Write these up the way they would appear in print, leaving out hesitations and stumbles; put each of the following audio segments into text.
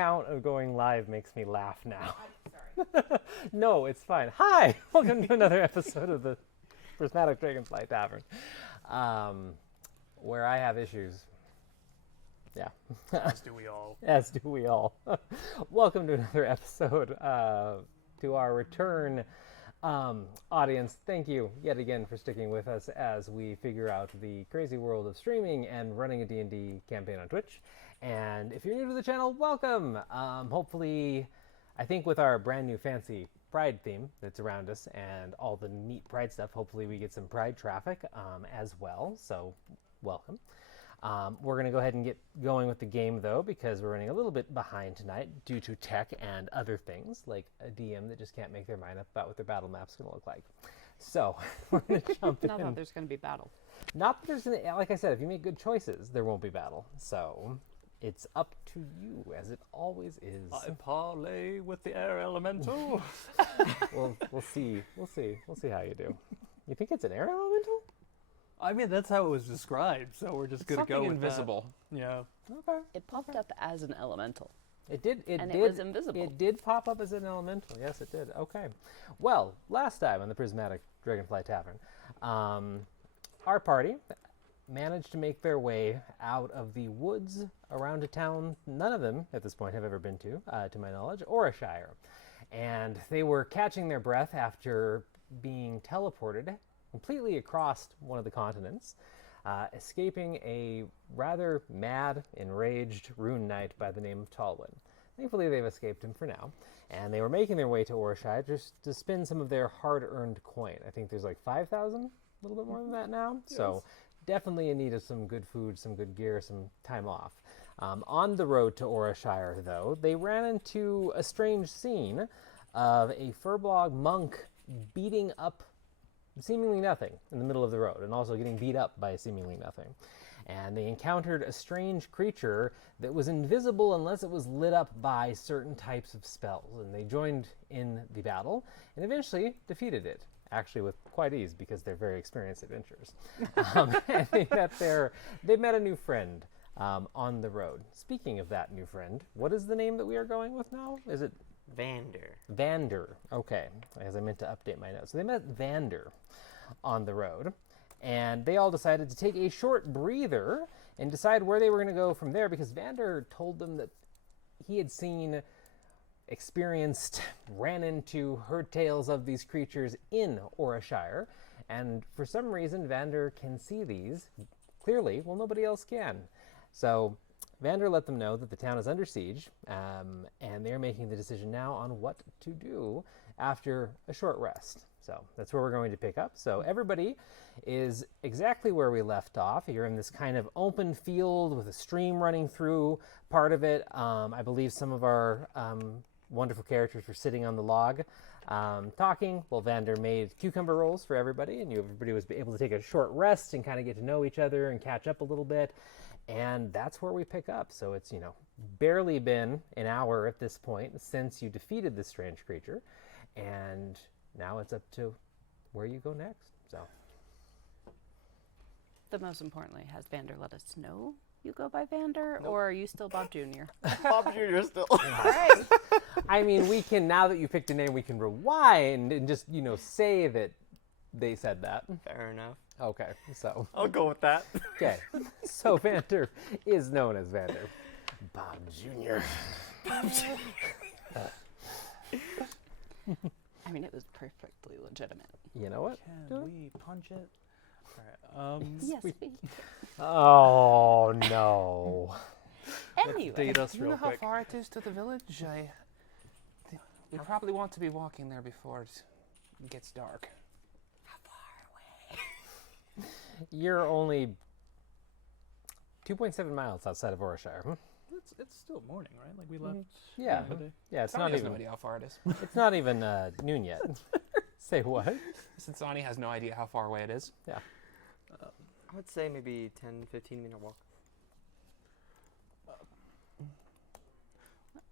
count of going live makes me laugh now. Sorry. No, it's fine. Hi! Welcome to another episode of the Prismatic Dragonfly Tavern, where I have issues. Yeah. As do we all. As do we all. Welcome to another episode, to our return audience. Thank you yet again for sticking with us as we figure out the crazy world of streaming and running a D&D campaign on Twitch. And if you're new to the channel, welcome. Hopefully, I think with our brand new fancy Pride theme that's around us and all the neat Pride stuff, hopefully we get some Pride traffic as well. So welcome. We're going to go ahead and get going with the game, though, because we're running a little bit behind tonight due to tech and other things, like a DM that just can't make their mind up about what their battle map's going to look like. So we're going to jump in. Not that there's going to be battle. Not that there's going to, like I said, if you make good choices, there won't be battle. So it's up to you, as it always is. I parlay with the air elemental. We'll see. We'll see how you do. You think it's an air elemental? I mean, that's how it was described, so we're just going to go with invisible. That. Yeah. Okay. It popped up as an elemental. It did. It was invisible. It did pop up as an elemental. Yes, it did. Okay. Well, last time on the Prismatic Dragonfly Tavern, our party managed to make their way out of the woods around a town none of them at this point have ever been to my knowledge, Orashire, and they were catching their breath after being teleported completely across one of the continents, escaping a rather mad, enraged rune knight by the name of Talwyn. Thankfully, they've escaped him for now, and they were making their way to Orashire just to spend some of their hard-earned coin. I think there's like 5,000, a little bit more than that now. Yes. So definitely in need of some good food, some good gear, some time off. On the road to Orashire, though, they ran into a strange scene of a Furbolg monk beating up seemingly nothing in the middle of the road, and also getting beat up by seemingly nothing. And they encountered a strange creature that was invisible unless it was lit up by certain types of spells, and they joined in the battle and eventually defeated it, actually with quite ease because they're very experienced adventurers. And they met a new friend on the road. Speaking of that new friend, what is the name that we are going with now? Is it Vander. Okay, as I meant to update my notes. So they met Vander on the road, and they all decided to take a short breather and decide where they were going to go from there, because Vander told them that he had seen, experienced, ran into, heard tales of these creatures in Orashire, and for some reason Vander can see these clearly, while nobody else can. So Vander let them know that the town is under siege, and they're making the decision now on what to do after a short rest. So that's where we're going to pick up. So everybody is exactly where we left off. You're in this kind of open field with a stream running through part of it. I believe some of our wonderful characters were sitting on the log talking. Well, Vander made cucumber rolls for everybody, and everybody was able to take a short rest and kind of get to know each other and catch up a little bit. And that's where we pick up. So it's, barely been an hour at this point since you defeated this strange creature. And now it's up to where you go next. So, The most importantly, has Vander let us know you go by Vander, or are you still Bob Jr.? Bob Jr. still. All right. I mean, we can, now that you picked a name, we can rewind and just, say that they said that. Fair enough. Okay, so. I'll go with that. Okay, so Vander is known as Vander. Bob Jr. I mean, it was perfectly legitimate. You know what? Can we punch it? All right. Yes, we Oh, no. Anyway. Date us Do you real know how quick. far it is to the village? We probably want to be walking there before it gets dark. You're only 2.7 miles outside of Orashire. It's still morning, right? Like we left. Yeah. the day. Yeah, it's Sonny not has even no idea how far it is. it's not even noon yet. Say what? Since Sonny has no idea how far away it is. Yeah. I would say maybe 10, 15-minute walk.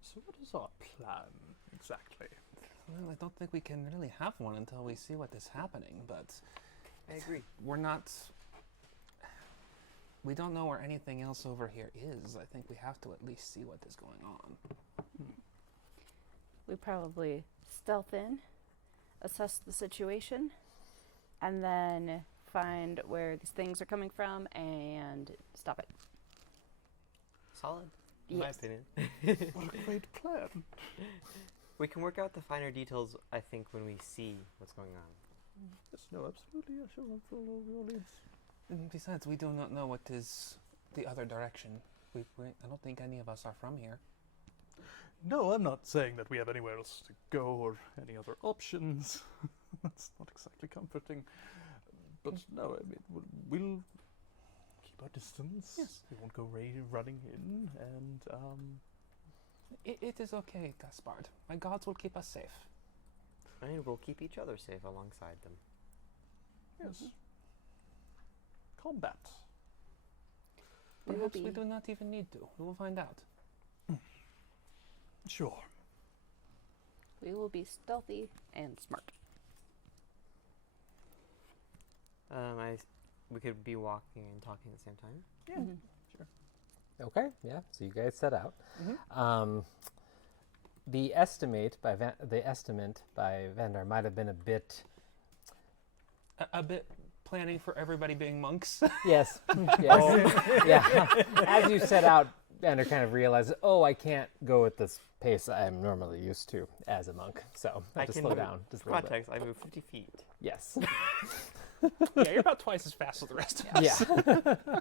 So what is our plan exactly? Well, I don't think we can really have one until we see what is happening, but I agree. we're not... we don't know where anything else over here is. I think we have to at least see what is going on. We probably stealth in, assess the situation, and then find where these things are coming from and stop it. Solid, in my Yes. opinion. What a great plan. We can work out the finer details, I think, when we see what's going on. Yes, no, absolutely. I shall follow your leads. And besides, we do not know what is the other direction. I don't think any of us are from here. No, I'm not saying that we have anywhere else to go or any other options. That's not exactly comforting. But no, I mean, we'll keep our distance. Yes. We won't go running in, and It is okay, Gaspard. My gods will keep us safe. And we'll keep each other safe alongside them. yes. Combat. We will Perhaps we be- do not even need to. We will find out. Sure. We will be stealthy and smart. We could be walking and talking at the same time. Yeah. Mhm. Okay, yeah. So you guys set out. Mm-hmm. The estimate by Vandar might have been a bit. A bit planning for everybody being monks. Yes. Yes. Yeah. As you set out, Vandar kind of realizes, oh, I can't go at this pace I'm normally used to as a monk. So I have to slow down just a little bit. Context, I move 50 feet. Yes. Yeah, you're about twice as fast as the rest of us. Yeah.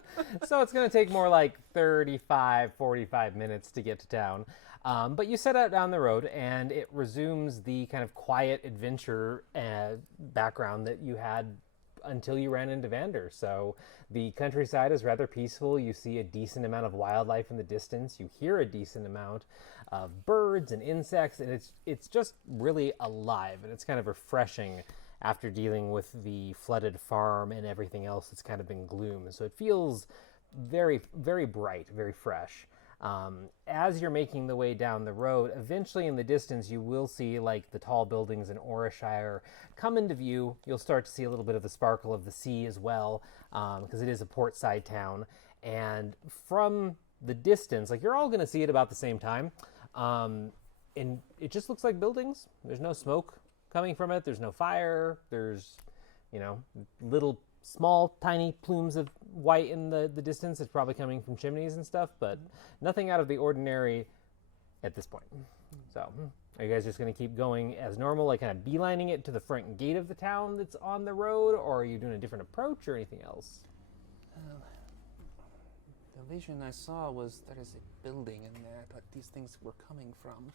So it's going to take more like 35, 45 minutes to get to town. But you set out down the road, and it resumes the kind of quiet adventure background that you had until you ran into Vandar. So the countryside is rather peaceful. You see a decent amount of wildlife in the distance. You hear a decent amount of birds and insects, and it's just really alive, and it's kind of refreshing after dealing with the flooded farm and everything else that's kind of been gloom. So it feels very, very bright, very fresh. As you're making the way down the road, eventually in the distance you will see like the tall buildings in Orashire come into view. You'll start to see a little bit of the sparkle of the sea as well, because it is a portside town. And from the distance, like you're all going to see it about the same time, and it just looks like buildings. There's no smoke coming from it. There's no fire. There's, little small tiny plumes of white in the distance. It's probably coming from chimneys and stuff, but nothing out of the ordinary at this point. So are you guys just going to keep going as normal, like kind of beelining it to the front gate of the town that's on the road, or are you doing a different approach or anything else? The vision I saw was there is a building in there that these things were coming from.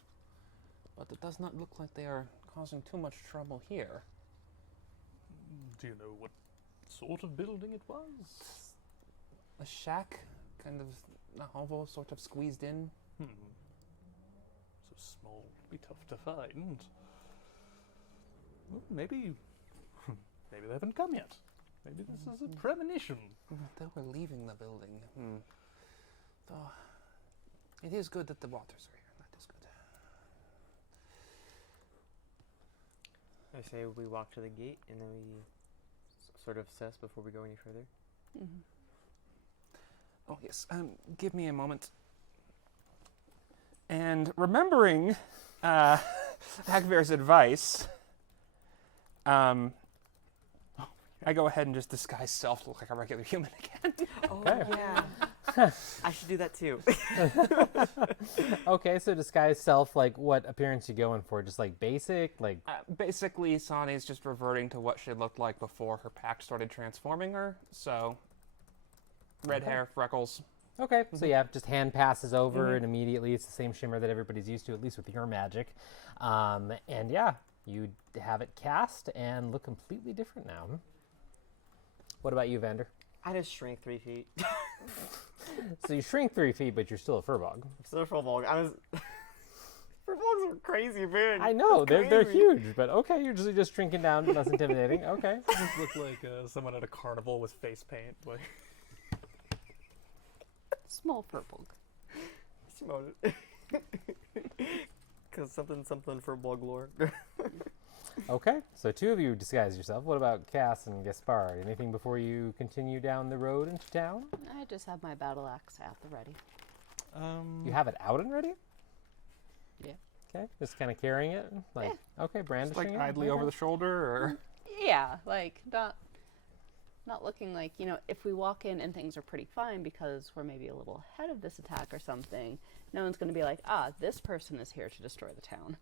But it does not look like they are causing too much trouble here. Do you know what sort of building it was? A shack, kind of a hovel, sort of squeezed in. So small, be tough to find. Well, maybe they haven't come yet. Maybe this is a premonition. They were leaving the building. Though, it is good that the waters are here. That is good. I say we walk to the gate and then we sort of assess before we go any further. Mm-hmm. Oh, yes. Give me a moment. And remembering Hagver's advice, I go ahead and just disguise self to look like a regular human again. Oh, Okay. yeah. I should do that too. Okay, so disguise self, like what appearance you going for? Just like basic, like Basically, Sani's just reverting to what she looked like before her pack started transforming her. So, red Okay. hair, freckles. okay. So yeah, just hand passes over, and immediately it's the same shimmer that everybody's used to, at least with your magic. And yeah, you have it cast and look completely different now. What about you, Vander? I just shrank 3 feet. So you shrink 3 feet, but you're still a furbog. Still a furbog. Furbogs are crazy big. I know That's they're crazy. huge, but okay, you're just shrinking down, less intimidating. Okay. Just look like someone at a carnival with face paint. Like, Small purple. Because something furbog lore. Okay, so 2 of you disguise yourself. What about Cass and Gaspard? Anything before you continue down the road into town? I just have my battle axe at the ready. You have it out and ready? Yeah. Okay, just kind of carrying it? Like, okay, Just brandishing like it? idly over the shoulder, or Yeah, like not looking like, if we walk in and things are pretty fine because we're maybe a little ahead of this attack or something, no one's going to be like, this person is here to destroy the town.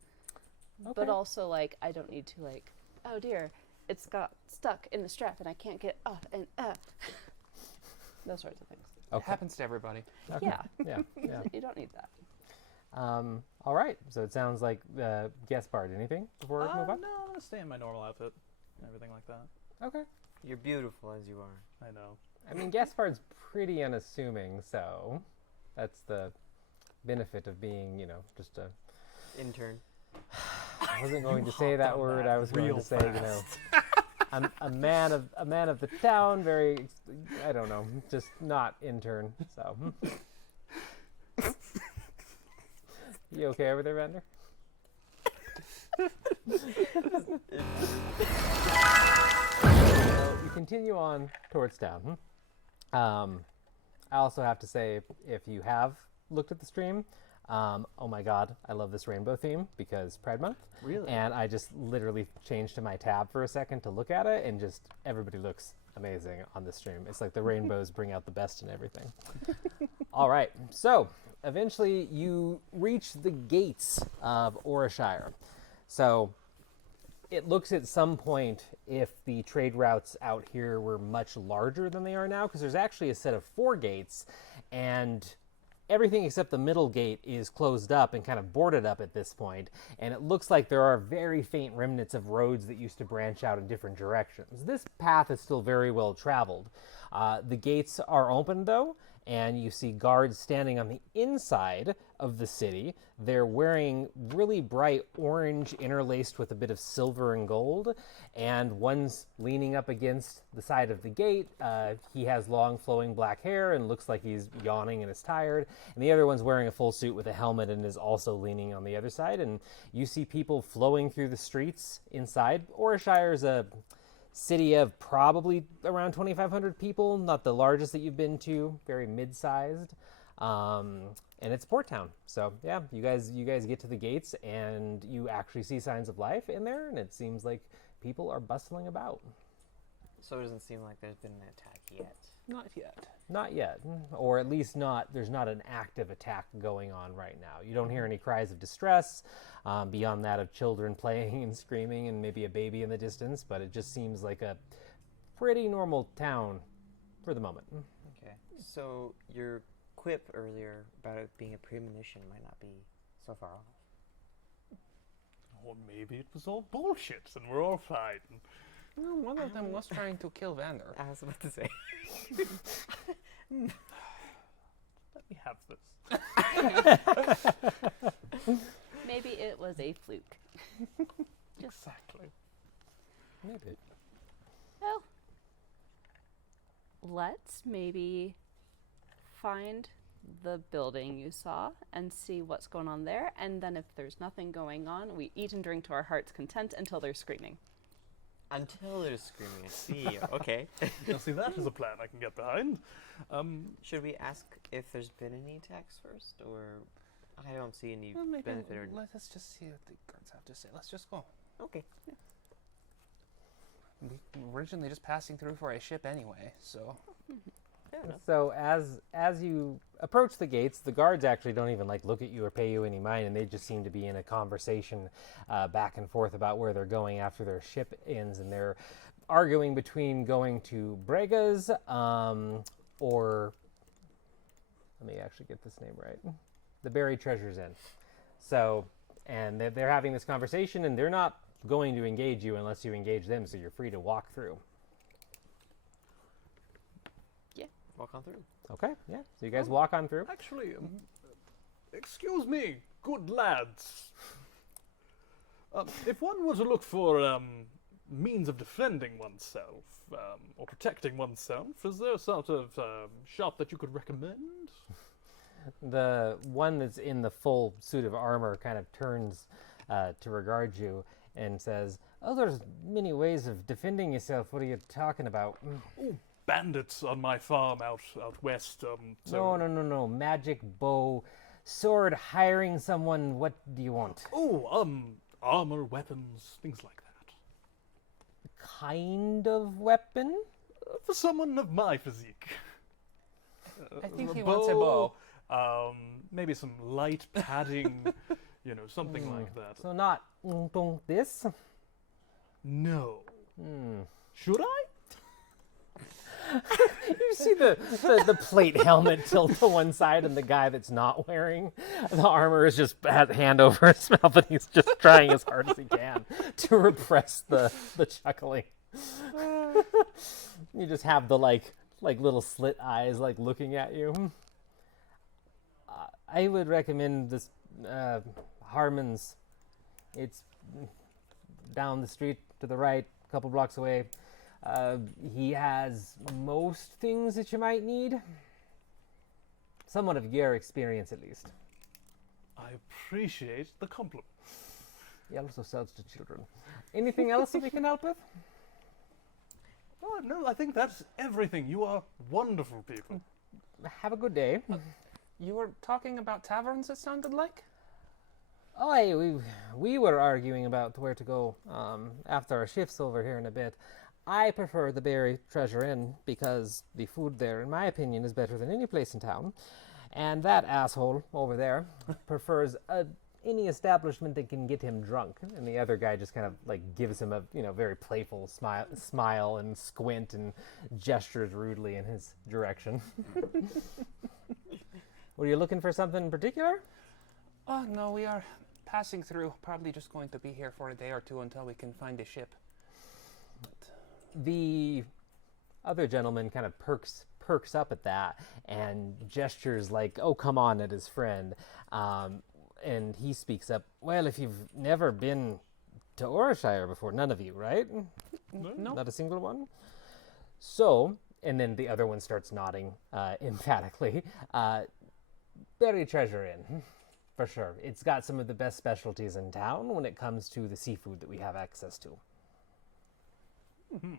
Okay. But also, like, I don't need to, like, oh dear, it's got stuck in the strap and I can't get up and those sorts of things. it Okay. happens to everybody. Okay. Yeah. Yeah. You don't need that. All right, so it sounds like Gaspard. Anything before we move on? No, I'm gonna stay in my normal outfit and everything like that. Okay. You're beautiful as you are. I know. I mean, Gaspard's pretty unassuming, so that's the benefit of being, just a... Intern. I wasn't going to say that word. I was going real to say, fast. I'm a man of the town. Very, I don't know, just not intern. So, you okay over there, Vander? So you continue on towards town. I also have to say, if you have looked at the stream, oh my god, I love this rainbow theme because Pride Month. Really? And I just literally changed to my tab for a second to look at it, and just everybody looks amazing on the stream. It's like the rainbows bring out the best in everything. All right, so eventually you reach the gates of Orashire. So it looks at some point if the trade routes out here were much larger than they are now, because there's actually a set of 4 gates, and everything except the middle gate is closed up and kind of boarded up at this point, and it looks like there are very faint remnants of roads that used to branch out in different directions. This path is still very well traveled. The gates are open, though, and you see guards standing on the inside of the city. They're wearing really bright orange interlaced with a bit of silver and gold, and one's leaning up against the side of the gate. He has long flowing black hair and looks like he's yawning and is tired, and the other one's wearing a full suit with a helmet and is also leaning on the other side. And you see people flowing through the streets inside. Orashire is a city of probably around 2,500 people, not the largest that you've been to, very mid-sized, and it's a port town. So yeah, you guys get to the gates and you actually see signs of life in there, and it seems like people are bustling about. So it doesn't seem like there's been an attack yet. Not yet. Not yet, or at least there's not an active attack going on right now. You don't hear any cries of distress, beyond that of children playing and screaming and maybe a baby in the distance, but it just seems like a pretty normal town for the moment. Okay. So your quip earlier about it being a premonition might not be so far off. Or maybe it was all bullshit and we're all fine. Well, one of them was trying to kill Vander. I was about to say. Let me have this. Maybe it was a fluke. Exactly. Maybe. Well, let's maybe find the building you saw and see what's going on there, and then if there's nothing going on, we eat and drink to our heart's content until they're screaming. Until they're screaming. I see. Okay. Now see, that is a plan I can get behind. Should we ask if there's been any attacks first, or I don't see any Well, maybe benefit or... let us just see what the guards have to say. Let's just go. Okay. We were originally just passing through for a ship anyway, so... Fair enough. So as you approach the gates, the guards actually don't even look at you or pay you any mind, and they just seem to be in a conversation back and forth about where they're going after their ship ends, and they're arguing between going to Brega's or let me actually get this name right, the Buried Treasures Inn. So, and they're having this conversation, and they're not going to engage you unless you engage them, so you're free to walk through. Walk on through. Okay, yeah. So you guys walk on through. Actually, excuse me, good lads. If one were to look for means of defending oneself or protecting oneself, is there a sort of shop that you could recommend? The one that's in the full suit of armor kind of turns to regard you and says, Oh, there's many ways of defending yourself. What are you talking about? Oh, bandits on my farm out west. No. Magic bow, sword, hiring someone. What do you want? Oh, armor, weapons, things like that. Kind of weapon? For someone of my physique. I think he wants a bow. Maybe some light padding, something like that. So not this? No. Hmm. Should I? You see the plate helmet tilt to one side, and the guy that's not wearing the armor is just hand over his mouth, and he's just trying as hard as he can to repress the chuckling. You just have the like little slit eyes looking at you. I would recommend this Harmons. It's down the street to the right, a couple blocks away. He has most things that you might need. Somewhat of your experience, at least. I appreciate the compliment. He also sells to children. Anything else that we can help with? Oh, no, I think that's everything. You are wonderful people. Have a good day. You were talking about taverns, it sounded like? Oh, hey, we were arguing about where to go after our shifts over here in a bit. I prefer the Berry Treasure Inn because the food there, in my opinion, is better than any place in town. And that asshole over there prefers any establishment that can get him drunk. And the other guy just kind of gives him a very playful smile and squint and gestures rudely in his direction. Were you looking for something in particular? Oh, no, we are passing through. Probably just going to be here for a day or two until we can find a ship. The other gentleman kind of perks up at that and gestures oh, come on, at his friend. And he speaks up, well, if you've never been to Orashire before, none of you, right? No. Not a single one? So, and then the other one starts nodding emphatically. Berry Treasure Inn, for sure. It's got some of the best specialties in town when it comes to the seafood that we have access to. Mm-hmm.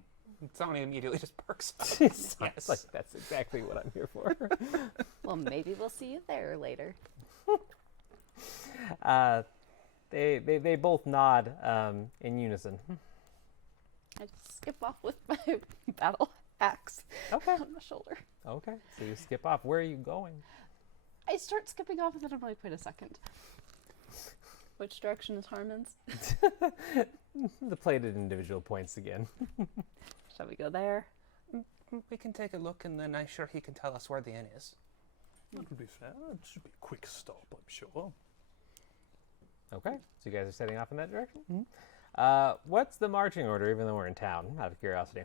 Sonny immediately just perks up. Yes. That's exactly what I'm here for. Well, maybe we'll see you there later. They both nod in unison. I just skip off with my battle axe Okay. on my shoulder. Okay, so you skip off. Where are you going? I start skipping off, and then I'm like, wait a second. Which direction is Harmons? The plated individual points again. Shall we go there? We can take a look, and then I'm sure he can tell us where the inn is. That would be fair. It should be a quick stop, I'm sure. Okay, so you guys are setting off in that direction? Mm-hmm. What's the marching order, even though we're in town, out of curiosity?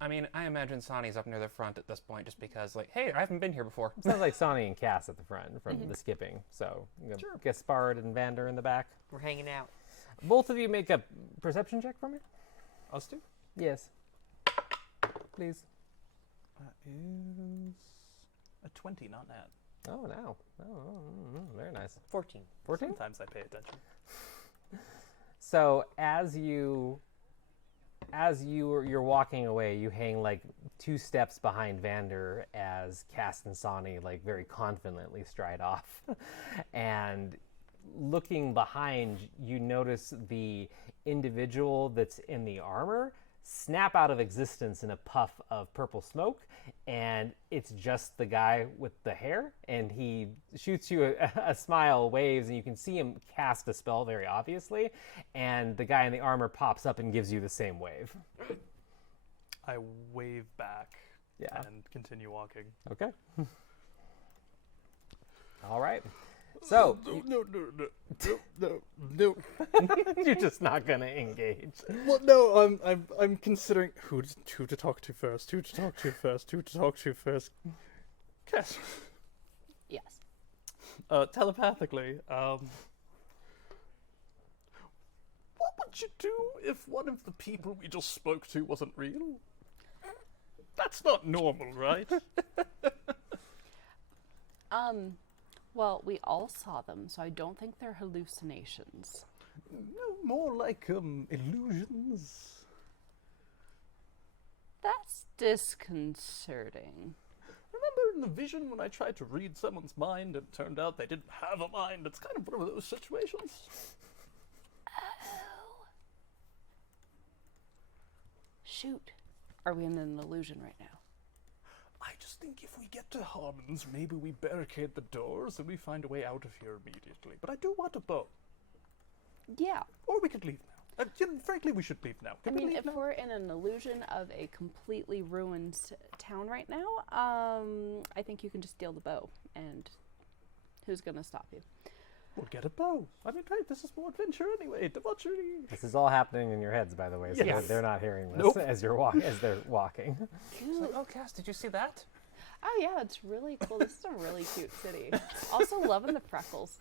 I mean, I imagine Sonny's up near the front at this point just because, hey, I haven't been here before. Sounds like Sonny and Cass at the front from the skipping. So, Sure. Gaspard and Vander in the back. We're hanging out. Both of you make a perception check for me? Us two? Yes. Please. That is a 20, not that. Oh, no. Oh, very nice. 14. 14? Sometimes I pay attention. So you're walking away, you hang 2 steps behind Vander as Cass and Sonny very confidently stride off. And looking behind, you notice the individual that's in the armor snap out of existence in a puff of purple smoke, and it's just the guy with the hair, and he shoots you a smile, waves, and you can see him cast a spell very obviously, and the guy in the armor pops up and gives you the same wave. I wave back and continue walking. Okay. All right. So No. you're just not gonna engage. Well, no, I'm considering who to talk to first. Cass. Yes. Telepathically, what would you do if one of the people we just spoke to wasn't real? That's not normal, right? Well, we all saw them, so I don't think they're hallucinations. No, more like illusions. That's disconcerting. Remember in the vision when I tried to read someone's mind and it turned out they didn't have a mind? It's kind of one of those situations. Oh. Shoot. Are we in an illusion right now? I just think if we get to Harmons, maybe we barricade the doors and we find a way out of here immediately. But I do want a bow. Yeah. Or we could leave now. Frankly, we should leave now. I Can we mean, leave if now? we're in an illusion of a completely ruined town right now, I think you can just steal the bow. And who's going to stop you? We'll get a bow. I mean, hey, this is more adventure anyway. Debauchery. This is all happening in your heads, by the way, so Yes. they're not hearing this Nope. as they're walking. It's like, oh, Cass, did you see that? Oh, yeah, it's really cool. This is a really cute city. Also loving the freckles.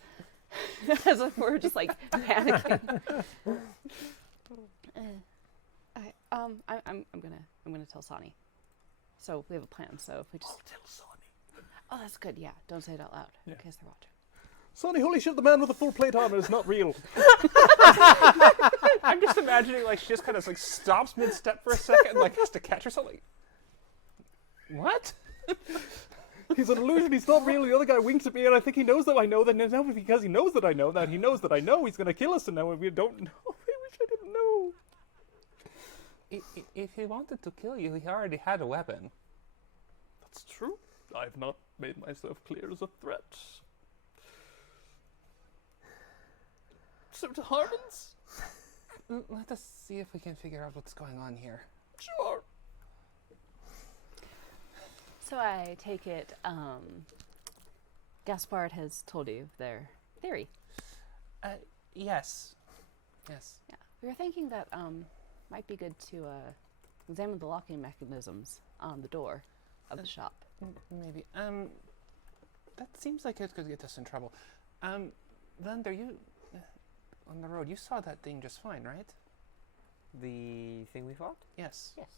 As if we're just like panicking. Okay, I'm gonna tell Sonny. So we have a plan. So if we just Tell Sonny. oh, that's good. Yeah, don't say it out loud Yeah. in case they're watching. Sonny, holy shit, the man with the full plate armor is not real. I'm just imagining like she just kind of like stops mid-step for a second and like has to catch herself. Like, what? He's an illusion, he's not real. The other guy winks at me and I think he knows that I know that. And now because he knows that I know that, he knows that I know he's going to kill us and now we don't know. I wish I didn't know. If he wanted to kill you, he already had a weapon. That's true. I've not made myself clear as a threat. So to Harmons? Let us see if we can figure out what's going on here. Sure. So I take it, Gaspard has told you their theory. Yes. Yes. Yeah, we were thinking that might be good to examine the locking mechanisms on the door of the shop. Maybe. That seems like it could get us in trouble. Lander, you on the road, you saw that thing just fine, right? The thing we fought? Yes. Yes.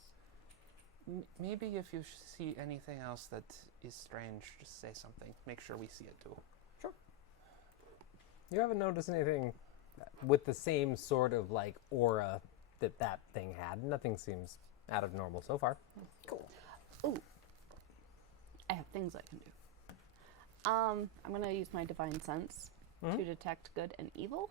Maybe if you see anything else that is strange, just say something. Make sure we see it too. You haven't noticed anything with the same sort of like aura that thing had. Nothing seems out of normal so far. Cool. Ooh. I have things I can do. I'm going to use my divine sense to detect good and evil.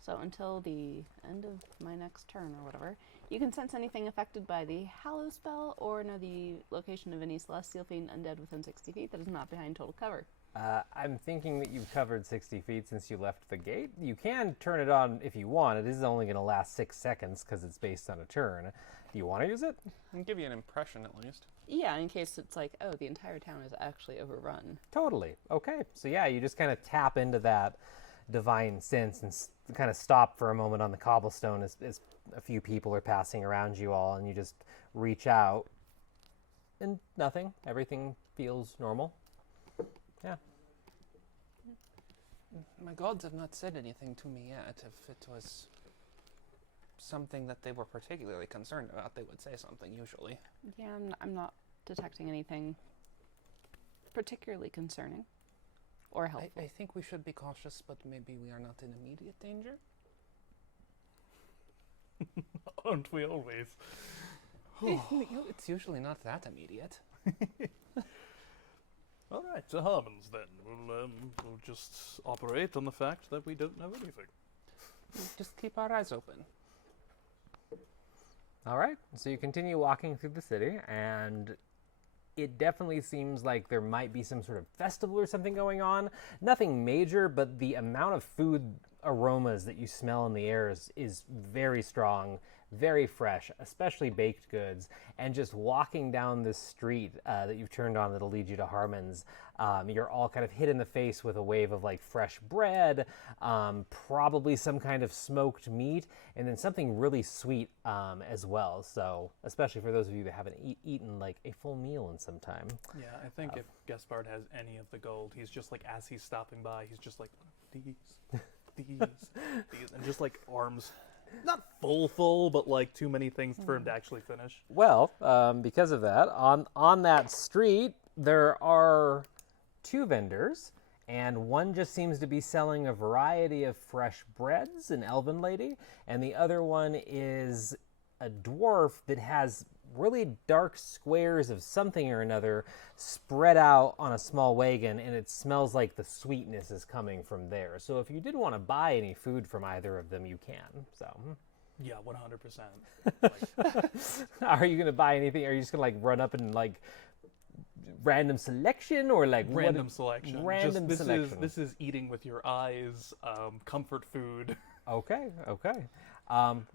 So until the end of my next turn or whatever, you can sense anything affected by the Hallow spell or know the location of any celestial fiend undead within 60 feet that is not behind total cover. I'm thinking that you've covered 60 feet since you left the gate. You can turn it on if you want. It is only going to last 6 seconds because it's based on a turn. Do you want to use it? I'll give you an impression at least. Yeah, in case it's like, oh, the entire town is actually overrun. Totally. Okay. So yeah, you just kind of tap into that divine sense and kind of stop for a moment on the cobblestone as a few people are passing around you all, and you just reach out and nothing. Everything feels normal. Yeah. My gods have not said anything to me yet. If it was something that they were particularly concerned about, they would say something usually. Yeah, I'm not detecting anything particularly concerning or helpful. I think we should be cautious, but maybe we are not in immediate danger. Aren't we always? It's usually not that immediate. All right, to Harmons then. We'll just operate on the fact that we don't know anything. Just keep our eyes open. All right. So you continue walking through the city, and it definitely seems like there might be some sort of festival or something going on. Nothing major, but the amount of food aromas that you smell in the air is very strong, very fresh, especially baked goods. And just walking down this street that you've turned on that'll lead you to Harmons, you're all kind of hit in the face with a wave of like fresh bread, probably some kind of smoked meat, and then something really sweet as well. So especially for those of you that haven't eaten like a full meal in some time. Yeah, I think if Gaspard has any of the gold, he's just like, as he's stopping by, he's just like, these, and just like arms. Not full, but like too many things for him to actually finish. Well, because of that, on that street, there are 2 vendors, and one just seems to be selling a variety of fresh breads, an elven lady, and the other one is a dwarf that has really dark squares of something or another spread out on a small wagon, and it smells like the sweetness is coming from there. So if you did want to buy any food from either of them, you can. So Yeah, 100%. are you going to buy anything? Are you just going to like run up and like random selection or like Random selection. Random selection. This is eating with your eyes, comfort food. Okay.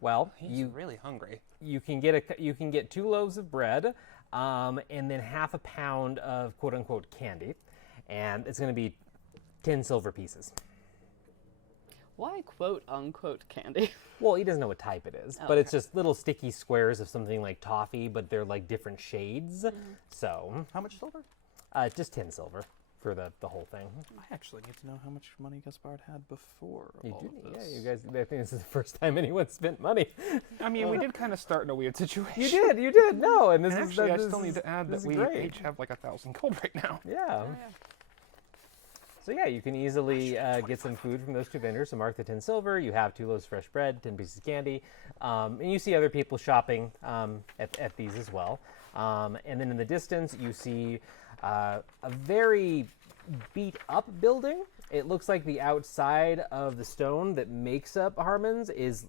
Well, He's really hungry. you can get 2 loaves of bread, and then half a pound of quote unquote candy, and it's going to be 10 silver pieces. Why quote unquote candy? Well, he doesn't know what type it is, Oh, but it's okay. just little sticky squares of something like toffee, but they're like different shades. So, How much silver? just 10 silver for the whole thing. I actually need to know how much money Gaspard had before You all do, of this. yeah, you guys. I think this is the first time anyone spent money. I mean, we did kind of start in a weird situation. You did. No, and this And is actually, I this still need is- to add this that is we great. each have like 1,000 gold right now. Yeah. So yeah, you can easily get some food from those 2 vendors. So mark the 10 silver. You have 2 loaves of fresh bread, 10 pieces of candy, and you see other people shopping at these as well. And then in the distance, you see a very beat up building. It looks like the outside of the stone that makes up Harmons is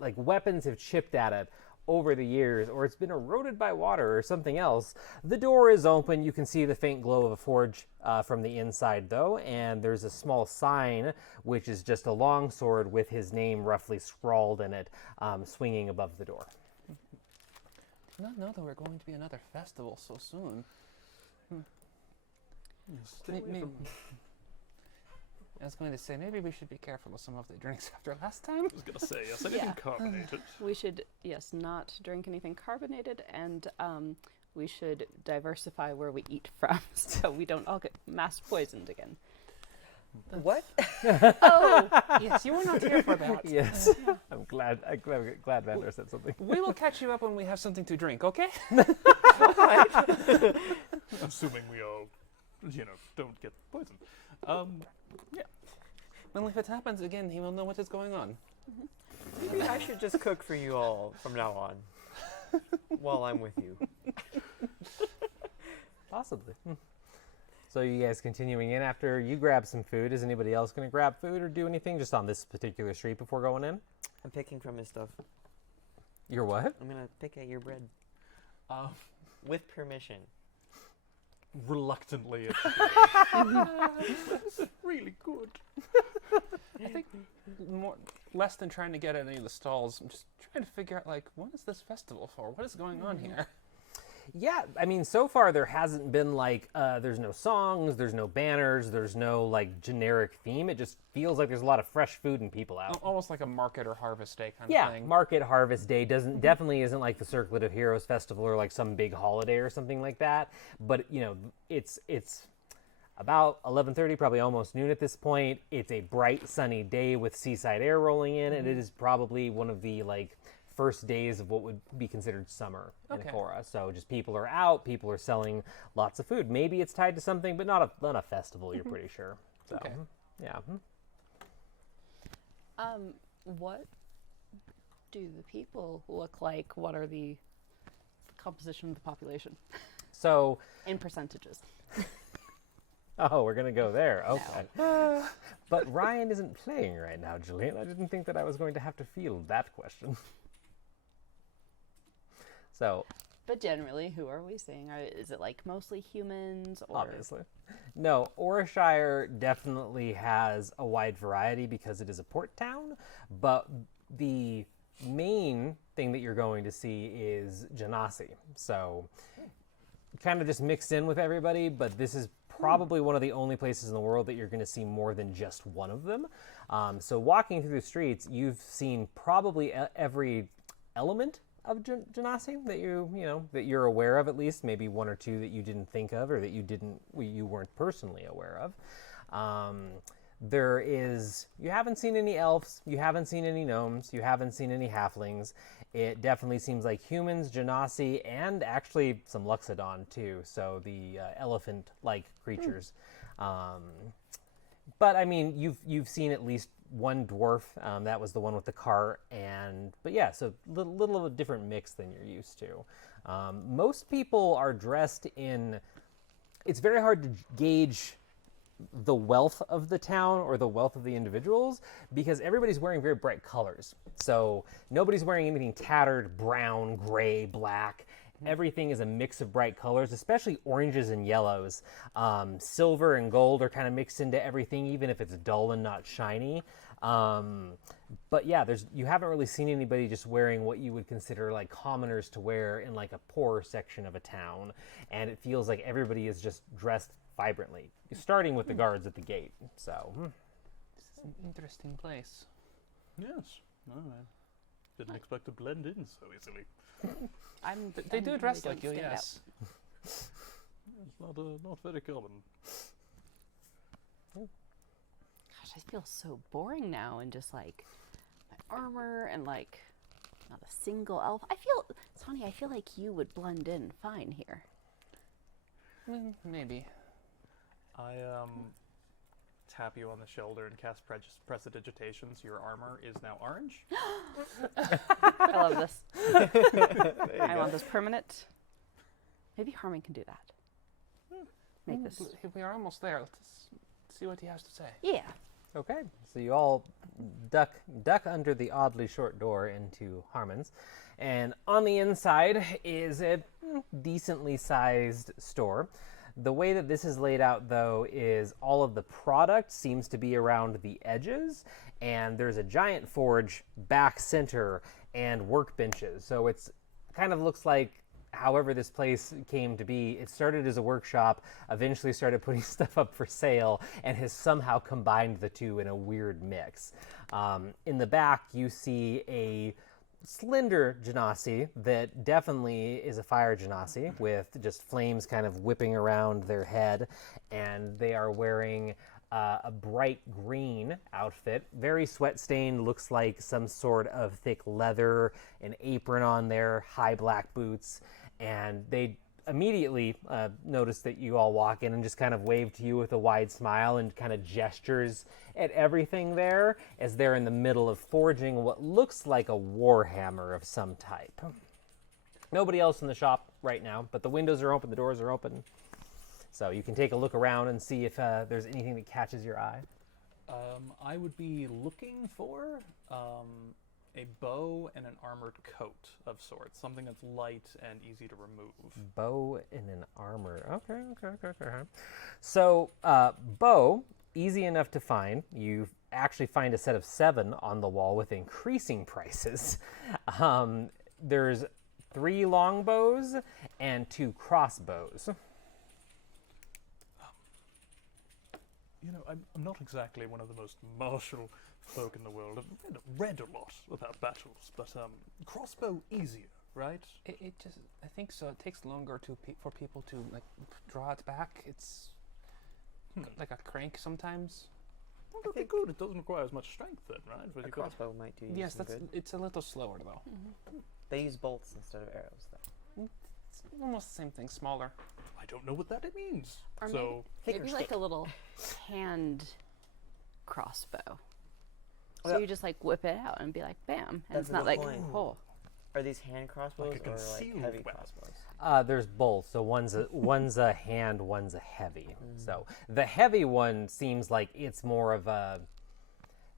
like weapons have chipped at it over the years, or it's been eroded by water or something else. The door is open. You can see the faint glow of a forge from the inside, though, and there's a small sign, which is just a long sword with his name roughly scrawled in it, swinging above the door. Did not know there were going to be another festival so soon. Stay away from- I was going to say, maybe we should be careful with some of the drinks after last time. I was going to say, yes, anything Yeah. carbonated. We should, yes, not drink anything carbonated, and we should diversify where we eat from so we don't all get mass poisoned again. What? Oh, Yes, you were not here for that. Yes, I'm glad Vander said something. We will catch you up when we have something to drink, okay? Assuming we all, don't get poisoned. Yeah. Well, if it happens again, he will know what is going on. Maybe I should just cook for you all from now on. While I'm with you. Possibly. So you guys continuing in after you grab some food. Is anybody else going to grab food or do anything just on this particular street before going in? I'm picking from his stuff. Your what? I'm gonna pick at your bread. Um, With permission. reluctantly. This is really good. I think less than trying to get at any of the stalls, I'm just trying to figure out, like, what is this festival for? What is going on here? Yeah, I mean, so far there hasn't been like, there's no songs, there's no banners, there's no like generic theme. It just feels like there's a lot of fresh food and people out. Almost like a market or harvest day kind of Yeah, thing. Market Harvest Day definitely isn't like the Circlet of Heroes Festival or like some big holiday or something like that. But it's about 11:30, probably almost noon at this point. It's a bright, sunny day with seaside air rolling in, and it is probably one of the like first days of what would be considered summer in Okay. Cora. So just people are out, people are selling lots of food. Maybe it's tied to something, but not a festival. You're pretty sure. So Okay. yeah. what do the people look like? What are the composition of the population So. in percentages? Oh, we're gonna go there. Okay. But Ryan isn't playing right now, Julian. I didn't think that I was going to have to field that question. So, But generally, who are we seeing? Is it like mostly humans? Or obviously. No, Orashire definitely has a wide variety because it is a port town, but the main thing that you're going to see is Genasi. So, kind of just mixed in with everybody, but this is probably one of the only places in the world that you're going to see more than just one of them. So walking through the streets, you've seen probably every element of Genasi that that you're aware of, at least maybe one or two that you didn't think of or that you weren't personally aware of. You haven't seen any elves, you haven't seen any gnomes, you haven't seen any halflings. It definitely seems like humans, Genasi, and actually some Luxodon too, so the elephant-like creatures. But I mean, you've seen at least one dwarf. That was the one with the cart, but yeah, so little of a different mix than you're used to. Most people are dressed in. It's very hard to gauge the wealth of the town or the wealth of the individuals because everybody's wearing very bright colors. So nobody's wearing anything tattered, brown, gray, black. Everything is a mix of bright colors, especially oranges and yellows. Silver and gold are kind of mixed into everything, even if it's dull and not shiny. But yeah, you haven't really seen anybody just wearing what you would consider like commoners to wear in like a poorer section of a town. And it feels like everybody is just dressed vibrantly, starting with the guards at the gate. So, This is an interesting place. Yes. No, I didn't expect to blend in so easily. They do dress don't like you, stand out. yes. It's not very common. Gosh, I feel so boring now, and just like my armor and like not a single elf. Sonny, I feel like you would blend in fine here. Maybe. I tap you on the shoulder and cast prestidigitation, so your armor is now orange. I love this. I want this permanent. Maybe Harmon can do that. Make this. We are almost there. Let's see what he has to say. Yeah. okay, so you all duck under the oddly short door into Harmons, and on the inside is a decently sized store. The way that this is laid out, though, is all of the product seems to be around the edges, and there's a giant forge back center and workbenches. So it's kind of looks like however this place came to be. It started as a workshop, eventually started putting stuff up for sale, and has somehow combined the two in a weird mix. In the back, you see a slender genasi that definitely is a fire genasi with just flames kind of whipping around their head, and they are wearing a bright green outfit, very sweat stained, looks like some sort of thick leather, an apron on there, high black boots, and they immediately notice that you all walk in and just kind of wave to you with a wide smile and kind of gestures at everything there as they're in the middle of forging what looks like a warhammer of some type. Nobody else in the shop right now, but the windows are open, the doors are open. So you can take a look around and see if there's anything that catches your eye. I would be looking for a bow and an armored coat of sorts, something that's light and easy to remove. Bow and an armor. Okay. So, bow, easy enough to find. You actually find a set of 7 on the wall with increasing prices. There's 3 longbows and crossbows. I'm not exactly one of the most martial folk in the world. I've read a lot about battles, but crossbow easier, right? It just, I think so. It takes longer for people to like draw it back. It's like a crank sometimes. Well, that'd be good. It doesn't require as much strength then, right? But A you got- crossbow might do you Yes, some good. it's a little slower though. They use bolts instead of arrows, though. It's almost the same thing, smaller. I don't know what that means. Or So Maybe like a little hand crossbow. So Well, you just like whip it out and be like, bam. And That's it's a not good like, point. oh. Are these hand crossbows Like a or like concealed heavy weapon. crossbows? There's both. So one's a hand, one's a heavy. So the heavy one seems like it's more of a.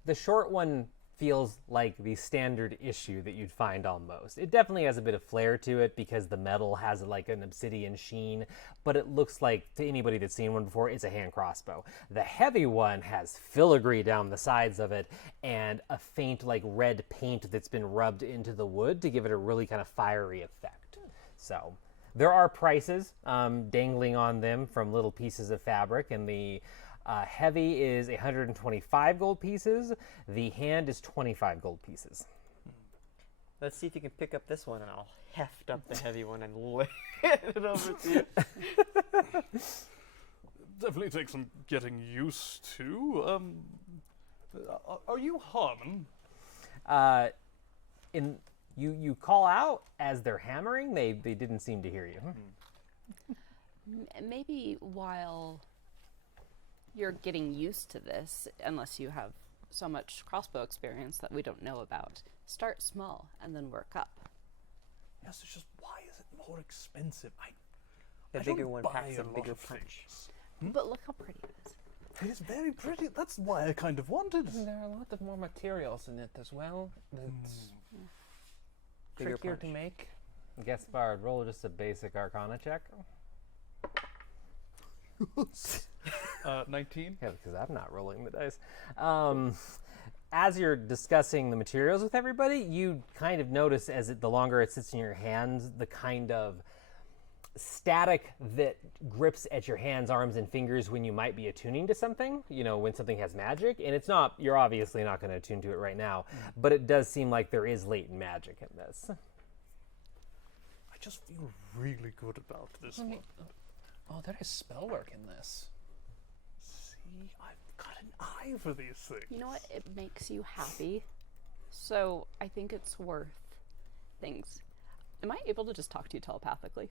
The short one feels like the standard issue that you'd find almost. It definitely has a bit of flair to it because the metal has like an obsidian sheen, but it looks like, to anybody that's seen one before, it's a hand crossbow. The heavy one has filigree down the sides of it and a faint like red paint that's been rubbed into the wood to give it a really kind of fiery effect. So there are prices dangling on them from little pieces of fabric, and the heavy is 125 gold pieces. The hand is 25 gold pieces. Let's see if you can pick up this one, and I'll heft up the heavy one and lay it over to you. definitely takes some getting used to. Are you Harmon? You call out as they're hammering. They didn't seem to hear you. Maybe while you're getting used to this, unless you have so much crossbow experience that we don't know about. Start small and then work up. Yes, it's just why is it more expensive? The I bigger don't one buy packs a lot bigger of punch. things. But look how pretty it is. It's very pretty. That's why I kind of wanted. And there are a lot of more materials in it as well. That's Bigger trickier to punch. make. Gaspard, roll just a basic Arcana check. 19. Yeah, because I'm not rolling the dice. As you're discussing the materials with everybody, you kind of notice the longer it sits in your hands, the kind of static that grips at your hands, arms, and fingers when you might be attuning to something, when something has magic. And it's not, you're obviously not going to attune to it right now, but it does seem like there is latent magic in this. I just feel really good about this one. Oh, there is spell work in this. See, I've got an eye for these things. You know what? It makes you happy. So I think it's worth things. Am I able to just talk to you telepathically?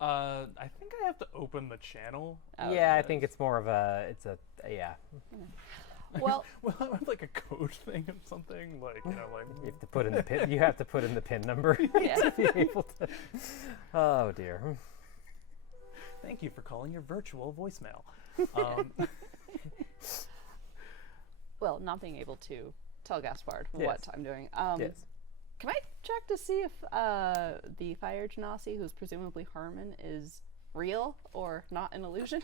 I think I have to open the channel. Yeah, I think it's more of yeah. Well, Well, I have like a code thing or something, like You have to put in the pin. You have to put in the pin number yeah. to be able to. Oh dear. Thank you for calling your virtual voicemail. Well, not being able to tell Gaspard Yes. what I'm doing. Yes. Can I check to see if the fire genasi, who's presumably Harmon, is real or not an illusion?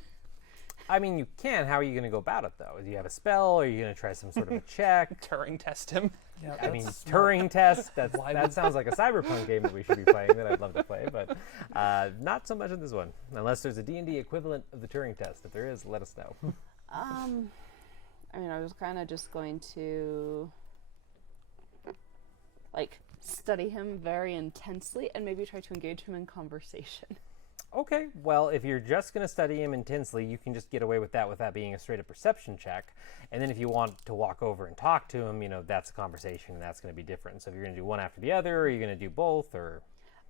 I mean, you can. How are you going to go about it, though? Do you have a spell? Or are you going to try some sort of a check? Turing test him. Yeah, I mean, that's Turing test. Why That would- sounds like a cyberpunk game that we should be playing. That I'd love to play, but not so much in this one. Unless there's a D&D equivalent of the Turing test. If there is, let us know. I mean, I was kind of just going to study him very intensely and maybe try to engage him in conversation. Okay, well, if you're just going to study him intensely, you can just get away with that without being a straight-up perception check. And then if you want to walk over and talk to him, that's a conversation, and that's going to be different. So if you're going to do one after the other, or are you going to do both, or...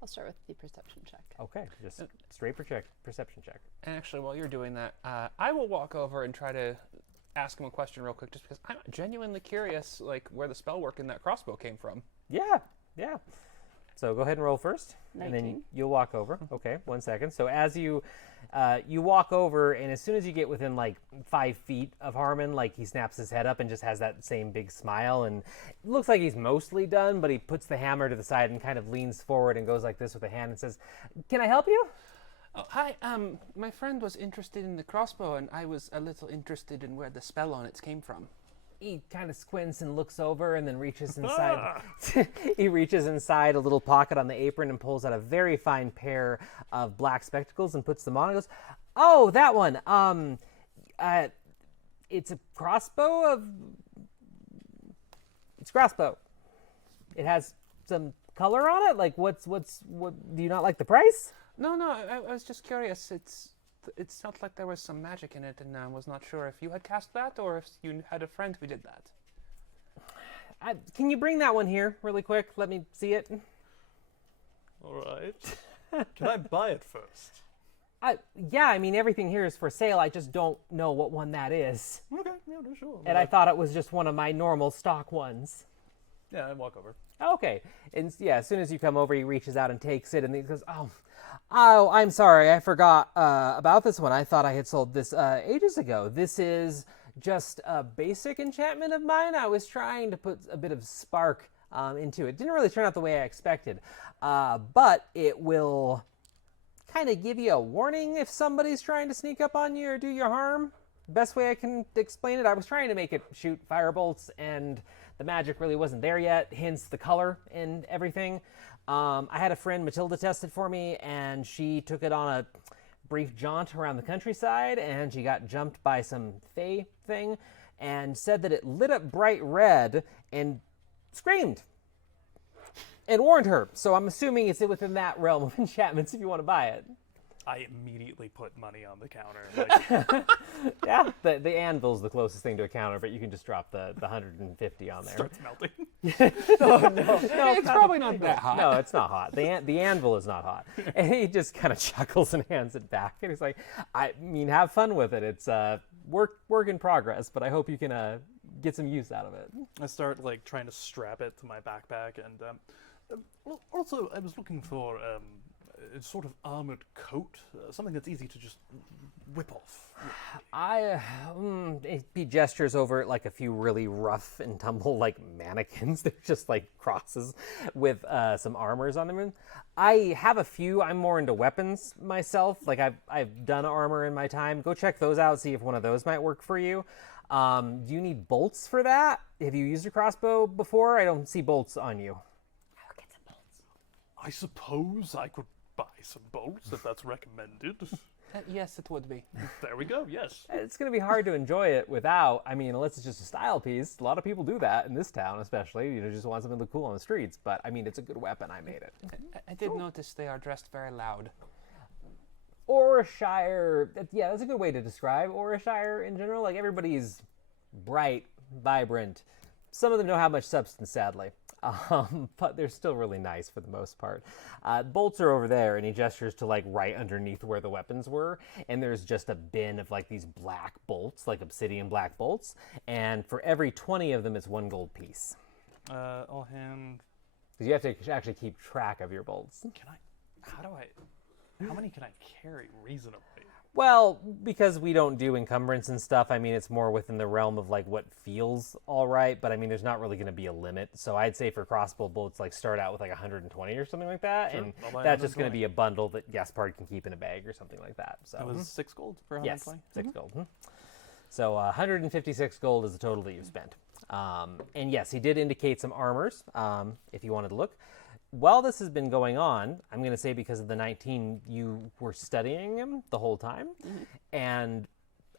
I'll start with the perception check. Okay, just straight perception check. And actually, while you're doing that, I will walk over and try to ask him a question real quick, just because I'm genuinely curious, where the spell work in that crossbow came from. Yeah. So go ahead and roll first, and then 19. you'll walk over. Okay, 1 second. So as you walk over, and as soon as you get within 5 feet of Harmon, he snaps his head up and just has that same big smile, and it looks like he's mostly done, but he puts the hammer to the side and kind of leans forward and goes like this with a hand and says, "Can I help you?" Oh, hi, my friend was interested in the crossbow, and I was a little interested in where the spell on it came from. He kind of squints and looks over and then reaches inside. He reaches inside a little pocket on the apron and pulls out a very fine pair of black spectacles and puts them on and goes, "Oh, that one. It's a crossbow It's a crossbow. It has some color on it. What do you not like the price?" No, I was just curious. It sounds like there was some magic in it, and I was not sure if you had cast that or if you had a friend who did that. Can you bring that one here really quick? Let me see it. All right. Can I buy it first? Yeah, I mean, everything here is for sale. I just don't know what one that is. Okay, yeah, no, sure. And I thought it was just one of my normal stock ones. Yeah, I walk over. Okay. And yeah, as soon as you come over, he reaches out and takes it, and he goes, Oh, I'm sorry. I forgot about this one. I thought I had sold this ages ago. This is just a basic enchantment of mine. I was trying to put a bit of spark into it. Didn't really turn out the way I expected. But it will kind of give you a warning if somebody's trying to sneak up on you or do you harm. Best way I can explain it, I was trying to make it shoot firebolts, and the magic really wasn't there yet, hence the color and everything. I had a friend, Matilda, test it for me, and she took it on a brief jaunt around the countryside, and she got jumped by some fae thing, and said that it lit up bright red and screamed and warned her. So I'm assuming it's within that realm of enchantments if you want to buy it. I immediately put money on the counter. Yeah, the anvil's the closest thing to a counter, but you can just drop the 150 on there. Starts melting. No, It's probably not that hot. No, it's not hot. The anvil is not hot. And he just kind of chuckles and hands it back. And he's like, I mean, have fun with it. It's work in progress, but I hope you can get some use out of it. I start like trying to strap it to my backpack, and also I was looking for a sort of armored coat, something that's easy to just whip off. He gestures over at like a few really rough and tumble like mannequins. They're just like crosses with some armors on them. I have a few. I'm more into weapons myself. Like I've done armor in my time. Go check those out. See if one of those might work for you. Do you need bolts for that? Have you used a crossbow before? I don't see bolts on you. I'll get some bolts. I suppose I could buy some bolts if that's recommended. Yes, it would be. There we go, yes. It's going to be hard to enjoy it without, I mean, unless it's just a style piece. A lot of people do that in this town, especially. You know, just want something to look cool on the streets. But, I mean, it's a good weapon. I made it. I did notice they are dressed very loud. Orashire, yeah, that's a good way to describe Orashire in general. Like, everybody's bright, vibrant. Some of them don't have much substance, sadly. But they're still really nice for the most part. Bolts are over there, and he gestures to like right underneath where the weapons were, and there's just a bin of like these black bolts, like obsidian black bolts, and for every 20 of them, it's 1 gold piece. I'll hand... Because you have to actually keep track of your bolts. How many can I carry reasonably? Well, because we don't do encumbrance and stuff, I mean, it's more within the realm of, like, what feels all right, but, I mean, there's not really going to be a limit. So I'd say for crossbow bolts, like, start out with, like, 120 or something like that, Sure, and I'll buy that's just going to 120. be a bundle that Gaspard can keep in a bag or something like that. So That was 6 gold for yes, 120? 6 gold. So 156 gold is the total that you've spent. And, yes, he did indicate some armors, if you wanted to look. While this has been going on, I'm going to say because of the 19, you were studying him the whole time. And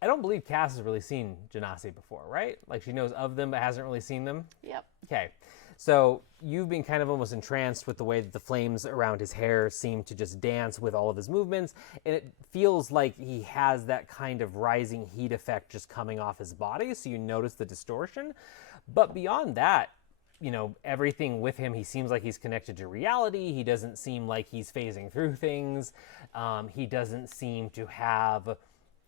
I don't believe Cass has really seen Genasi before, right? Like, she knows of them, but hasn't really seen them. Yep. Okay. So you've been kind of almost entranced with the way that the flames around his hair seem to just dance with all of his movements. And it feels like he has that kind of rising heat effect just coming off his body. So you notice the distortion. But beyond that, you know, everything with him, he seems like he's connected to reality. He doesn't seem like he's phasing through things. He doesn't seem to have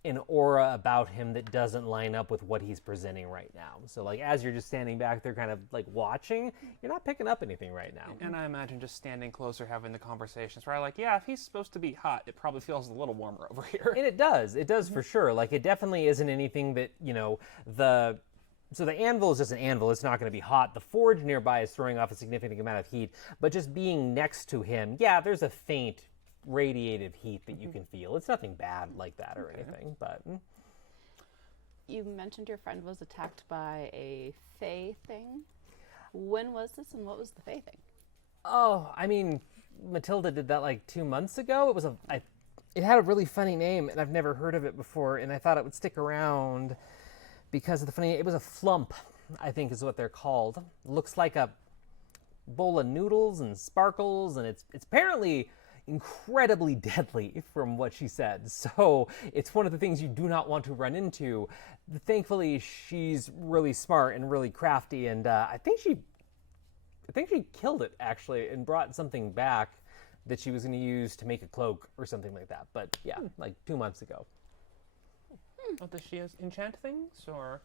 an aura about him that doesn't line up with what he's presenting right now. So, like, as you're just standing back there kind of, like, watching, you're not picking up anything right now. And I imagine just standing closer, having the conversations where I'm like, yeah, if he's supposed to be hot, it probably feels a little warmer over here. And it does for sure. Like, it definitely isn't anything that, you know, So the anvil is just an anvil. It's not going to be hot. The forge nearby is throwing off a significant amount of heat. But just being next to him, yeah, there's a faint radiative heat that you can feel. It's nothing bad like that or anything. But You mentioned your friend was attacked by a fae thing. When was this, and what was the fae thing? oh, I mean, Matilda did that like 2 months ago. It had a really funny name, and I've never heard of it before. And I thought it would stick around because of the funny. It was a flump, I think, is what they're called. Looks like a bowl of noodles and sparkles, and it's apparently incredibly deadly from what she said. So it's one of the things you do not want to run into. Thankfully, she's really smart and really crafty, and I think she killed it actually and brought something back that she was going to use to make a cloak or something like that. But yeah, like 2 months ago. Oh, does she enchant things, or?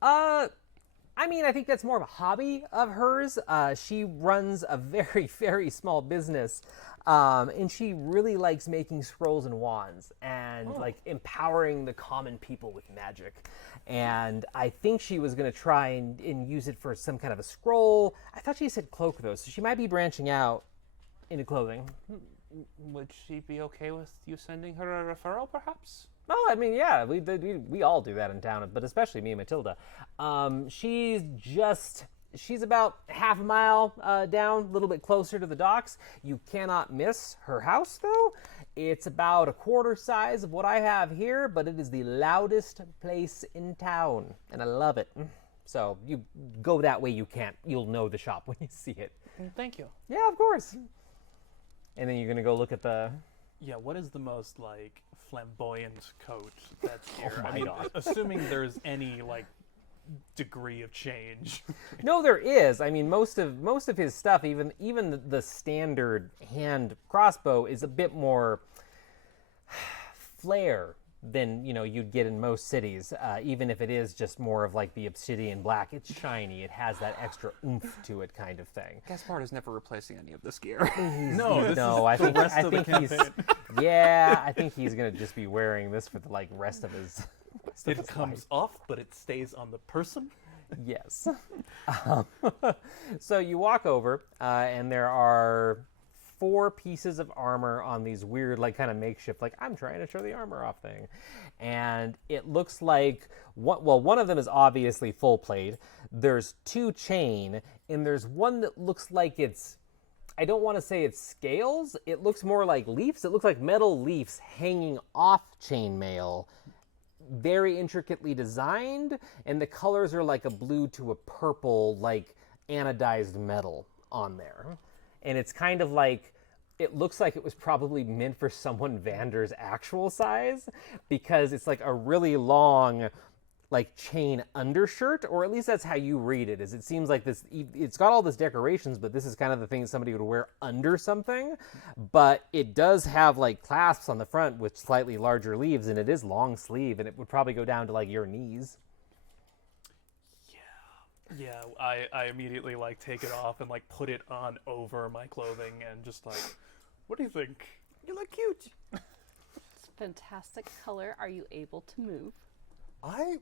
I mean, I think that's more of a hobby of hers. She runs a very, very small business, and she really likes making scrolls and wands and like empowering the common people with magic. And I think she was going to try and use it for some kind of a scroll. I thought she said cloak though, so she might be branching out into clothing. Would she be okay with you sending her a referral, perhaps? Oh, I mean, yeah, we all do that in town, but especially me and Matilda. She's about half a mile down, a little bit closer to the docks. You cannot miss her house, though. It's about a quarter size of what I have here, but it is the loudest place in town, and I love it. So you go that way, you'll know the shop when you see it. Thank you. Yeah, of course. And then you're gonna go look at the... Yeah, what is the most, like, flamboyant coat that's here? Oh my I mean, God. assuming there's any, like, degree of change. No, there is. I mean, most of his stuff, even the standard hand crossbow, is a bit more flair than you'd get in most cities. Even if it is just more of like the obsidian black, it's shiny. It has that extra oomph to it, kind of thing. Gaspard is never replacing any of this gear. No, I the think rest I of the think he's campaign. I think he's gonna just be wearing this for the rest of his. Rest of It his comes off, but it stays on the person. Yes. So you walk over, and there are 4 pieces of armor on these weird, like, kind of makeshift, like, I'm trying to show the armor off thing. And it looks like, one of them is obviously full plate. There's 2 chain, and there's one that looks like it's, I don't want to say it's scales. It looks more like leaves. It looks like metal leaves hanging off chainmail. Very intricately designed, and the colors are like a blue to a purple, like anodized metal on there. And it's kind of like, it looks like it was probably meant for someone Vander's actual size, because it's like a really long, like, chain undershirt, or at least that's how you read it. Is it seems like this, it's got all this decorations, but this is kind of the thing that somebody would wear under something. But it does have like clasps on the front with slightly larger sleeves, and it is long sleeve, and it would probably go down to like your knees. Yeah, I immediately like take it off and like put it on over my clothing and just like, what do you think? You look cute. It's a fantastic color. Are you able to move? I'm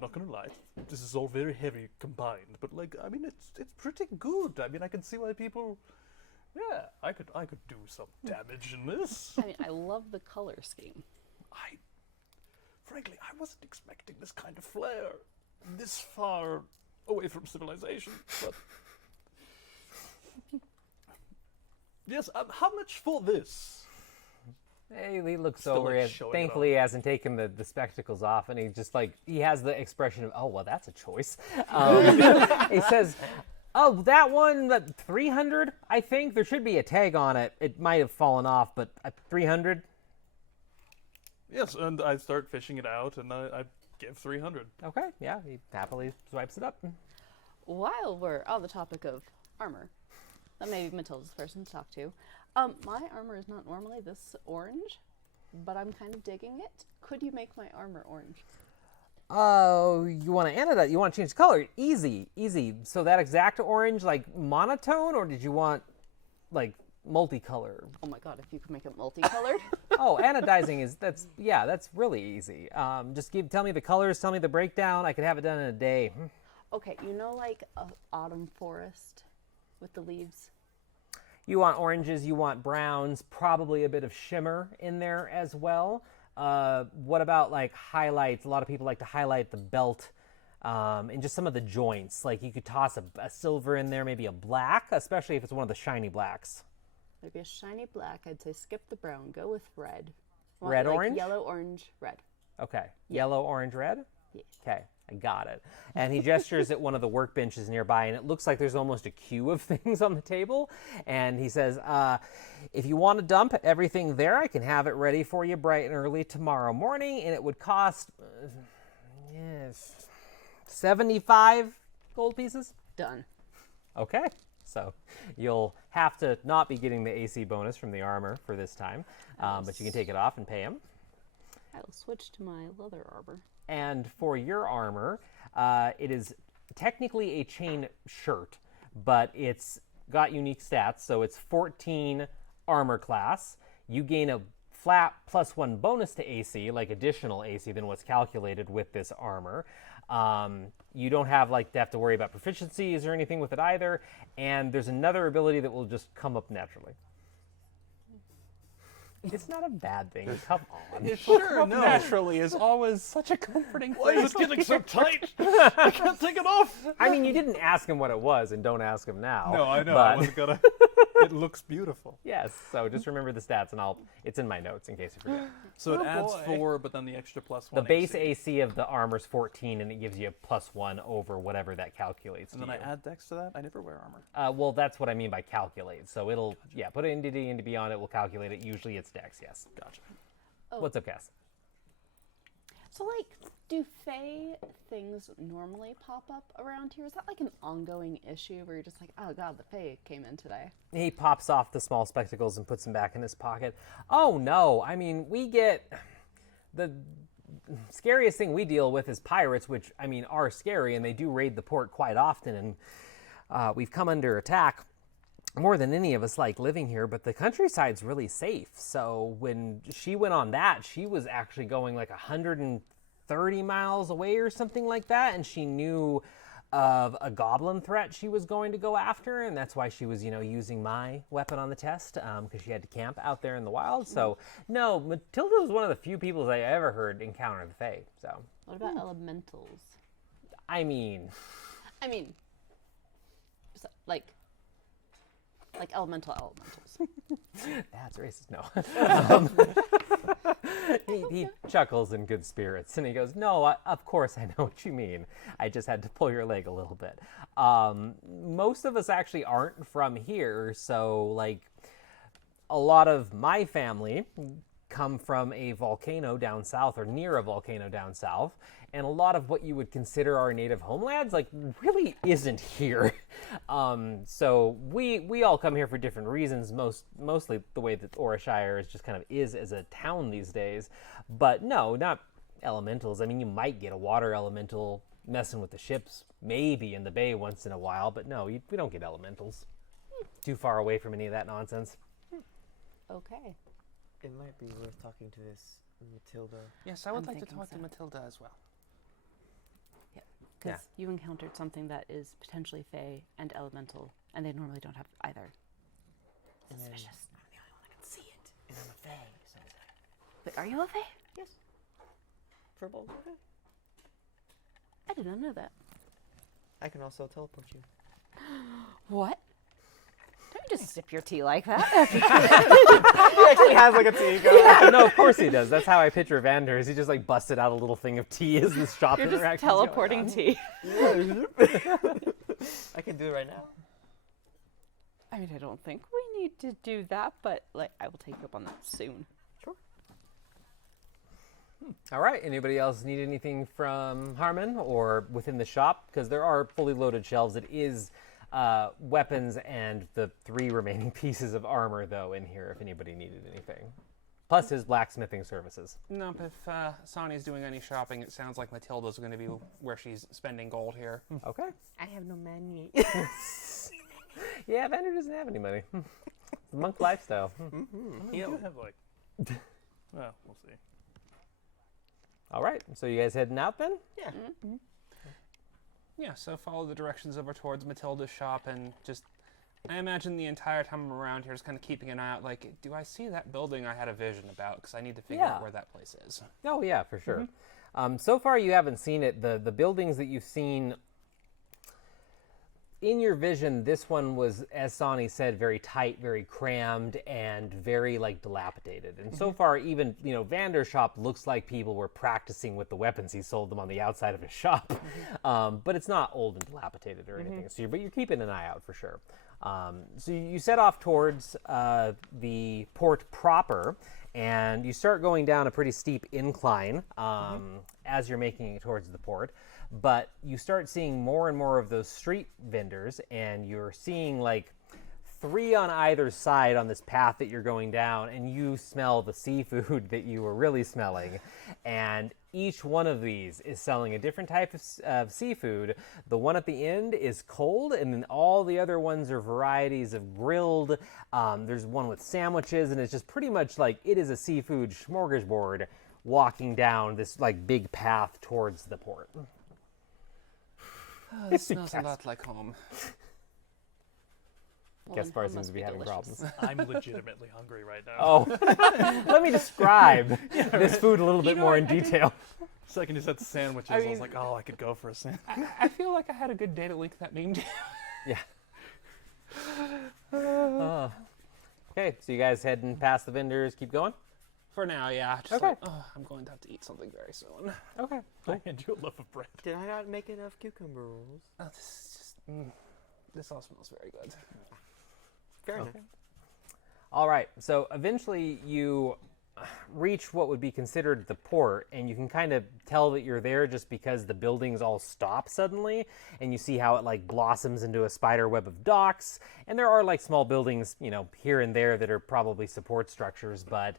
not gonna lie, this is all very heavy combined, but like, I mean, it's pretty good. I mean, I can see why people, yeah, I could do some damage in this. I mean, I love the color scheme. Frankly, I wasn't expecting this kind of flair this far away from civilization, but yes, how much for this? Hey, he looks Still, over. like, showing it Thankfully, he hasn't taken the spectacles off, and he just like he has the expression of, "Oh, well, that's a choice." He says, "Oh, that one, 300. I think there should be a tag on it. It might have fallen off, but 300." Yes, and I start fishing it out, and I give 300. Okay, yeah, he happily swipes it up. While we're on the topic of armor, that may be Matilda's the person to talk to. My armor is not normally this orange, but I'm kind of digging it. Could you make my armor orange? Oh, you want to anodate? You want to change the color? Easy, easy. So that exact orange, like monotone, or did you want like multicolor? Oh my god, if you could make it multicolored. Oh, anodizing that's really easy. Just tell me the colors, tell me the breakdown. I could have it done in a day. Okay, like a autumn forest with the leaves? You want oranges, you want browns, probably a bit of shimmer in there as well. What about like highlights? A lot of people like to highlight the belt and just some of the joints. Like you could toss a silver in there, maybe a black, especially if it's one of the shiny blacks. Maybe a shiny black. I'd say skip the brown. Go with red. Red, like orange? Yellow, orange, red. Okay. Yellow, orange, red? Yeah. Okay. I got it. And he gestures at one of the workbenches nearby, and it looks like there's almost a queue of things on the table. And he says, if you want to dump everything there, I can have it ready for you bright and early tomorrow morning, and it would cost 75 gold pieces. Done. Okay. So you'll have to not be getting the AC bonus from the armor for this time, but you can take it off and pay him. I'll switch to my leather armor. And for your armor, it is technically a chain shirt, but it's got unique stats. So it's 14 armor class. You gain a flat +1 bonus to AC, like additional AC than what's calculated with this armor. You don't have to have to worry about proficiencies or anything with it either. And there's another ability that will just come up naturally. It's not a bad thing. Come on. Sure, no. Naturally is always such a comforting Why thing. is it getting so tight? I can't take it off. I mean, you didn't ask him what it was, and don't ask him now. No, I know. But I wasn't gonna. It looks beautiful. yes, so just remember the stats, and it's in my notes in case you forget. So it Oh, adds boy. 4, but then the extra +1. The base AC of the armor's 14, and it gives you a +1 over whatever that calculates And to then you. I add dex to that. I never wear armor. Well, that's what I mean by calculate. So it'll, put it into D&D on it, will calculate it. Usually it's Dex, yes. Gotcha. Oh. What's up, Cass? So, do Fae things normally pop up around here? Is that an ongoing issue where you're just like, oh god, the Fae came in today? He pops off the small spectacles and puts them back in his pocket. Oh, no. I mean, we get the scariest thing we deal with is pirates, which, I mean, are scary, and they do raid the port quite often, and we've come under attack more than any of us like living here, but the countryside's really safe. So when she went on that, she was actually going like 130 miles away or something like that, and she knew of a goblin threat she was going to go after, and that's why she was, using my weapon on the test, because she had to camp out there in the wild. So, no, Matilda was one of the few people I ever heard encounter the Fae. So, What about elementals? I mean, so, like elementals. that's racist. No. He chuckles in good spirits, and he goes, no, of course I know what you mean. I just had to pull your leg a little bit. Most of us actually aren't from here, so, like, a lot of my family come from a volcano down south, or near a volcano down south, and a lot of what you would consider our native homelands, like, really isn't here. So we all come here for different reasons, mostly the way that Orashire is just kind of is as a town these days. But no, not elementals. I mean, you might get a water elemental messing with the ships, maybe in the bay once in a while, but no, we don't get elementals. Too far away from any of that nonsense. Okay. It might be worth talking to this Matilda. Yes, I would I'm like to thinking talk to so. Matilda as well. Because you encountered something that is potentially Fae and elemental, and they normally don't have either. And then Suspicious. I'm the only one that can see it. And I'm a fae, so it's like, Wait, are you a Fae? yes. For both, okay. I did not know that. I can also teleport you. What? Don't you just sip your tea like that? He actually has like a tea going. Yeah, no, of course he does. That's how I picture Vander, is he just like busted out a little thing of tea as the shop You're just interactions going teleporting on. tea. I can do it right now. I mean, I don't think we need to do that, but like, I will take you up on that soon. Sure. All right, anybody else need anything from Harmon or within the shop? Because there are fully loaded shelves. It is weapons and the 3 remaining pieces of armor, though, in here if anybody needed anything. Plus his blacksmithing services. Nope, if Sonny's doing any shopping, it sounds like Matilda's going to be where she's spending gold here. Okay. I have no money. Yeah, Vander doesn't have any money. Monk lifestyle. I mean, we do have like. Well, we'll see. All right, so you guys heading out then? Yeah. Yeah, so follow the directions over towards Matilda's shop, and just, I imagine the entire time I'm around here just kind of keeping an eye out, like, do I see that building I had a vision about? Because I need to figure Yeah. out where that place is. Oh, yeah, for sure. So far, you haven't seen it. The buildings that you've seen in your vision, this one was, as Sonny said, very tight, very crammed, and very, like, dilapidated. And so far, even, Vander's shop looks like people were practicing with the weapons he sold them on the outside of his shop. But it's not old and dilapidated or anything. So but you're keeping an eye out for sure. So you set off towards the port proper, and you start going down a pretty steep incline as you're making it towards the port. But you start seeing more and more of those street vendors, and you're seeing like 3 on either side on this path that you're going down, and you smell the seafood that you were really smelling. And each one of these is selling a different type of seafood. The one at the end is cold, and then all the other ones are varieties of grilled. There's one with sandwiches, and it's just pretty much like it is a seafood smorgasbord walking down this like big path towards the port. Oh, this smells a lot like home. Well, Gaspar then seems must to be be having delicious. problems. I'm legitimately hungry right now. Oh, let me describe this food a little bit more in detail. Second you said sandwiches, I was like, oh, I could go for a sandwich. I feel like I had a good day to link that meme to. Yeah. Okay, so you guys heading past the vendors, keep going? For now, yeah. Just Okay. like, oh, I'm going to have to eat something very soon. Okay. I hand you a loaf of bread. Did I not make enough cucumber rolls? Oh, this is just, this all smells very good. Fair enough. All right, so eventually you reach what would be considered the port, and you can kind of tell that you're there just because the buildings all stop suddenly, and you see how it like blossoms into a spider web of docks, and there are like small buildings, here and there that are probably support structures, but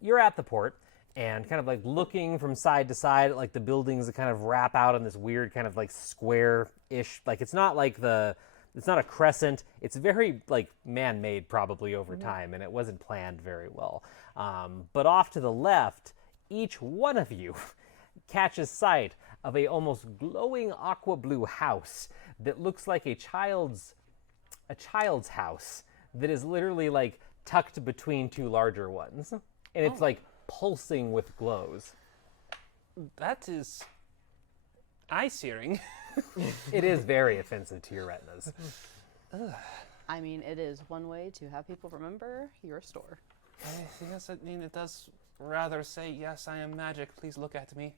you're at the port, and kind of like looking from side to side at like the buildings that kind of wrap out in this weird kind of like square-ish. Like it's not a crescent. It's very like man-made probably over time, and it wasn't planned very well. But off to the left, each one of you catches sight of a almost glowing aqua blue house that looks like a child's house that is literally like tucked between two larger ones, and it's like pulsing with glows. That is eye-searing. It is very offensive to your retinas. I mean, it is one way to have people remember your store. Yes, I mean, it does rather say, yes, I am magic, please look at me.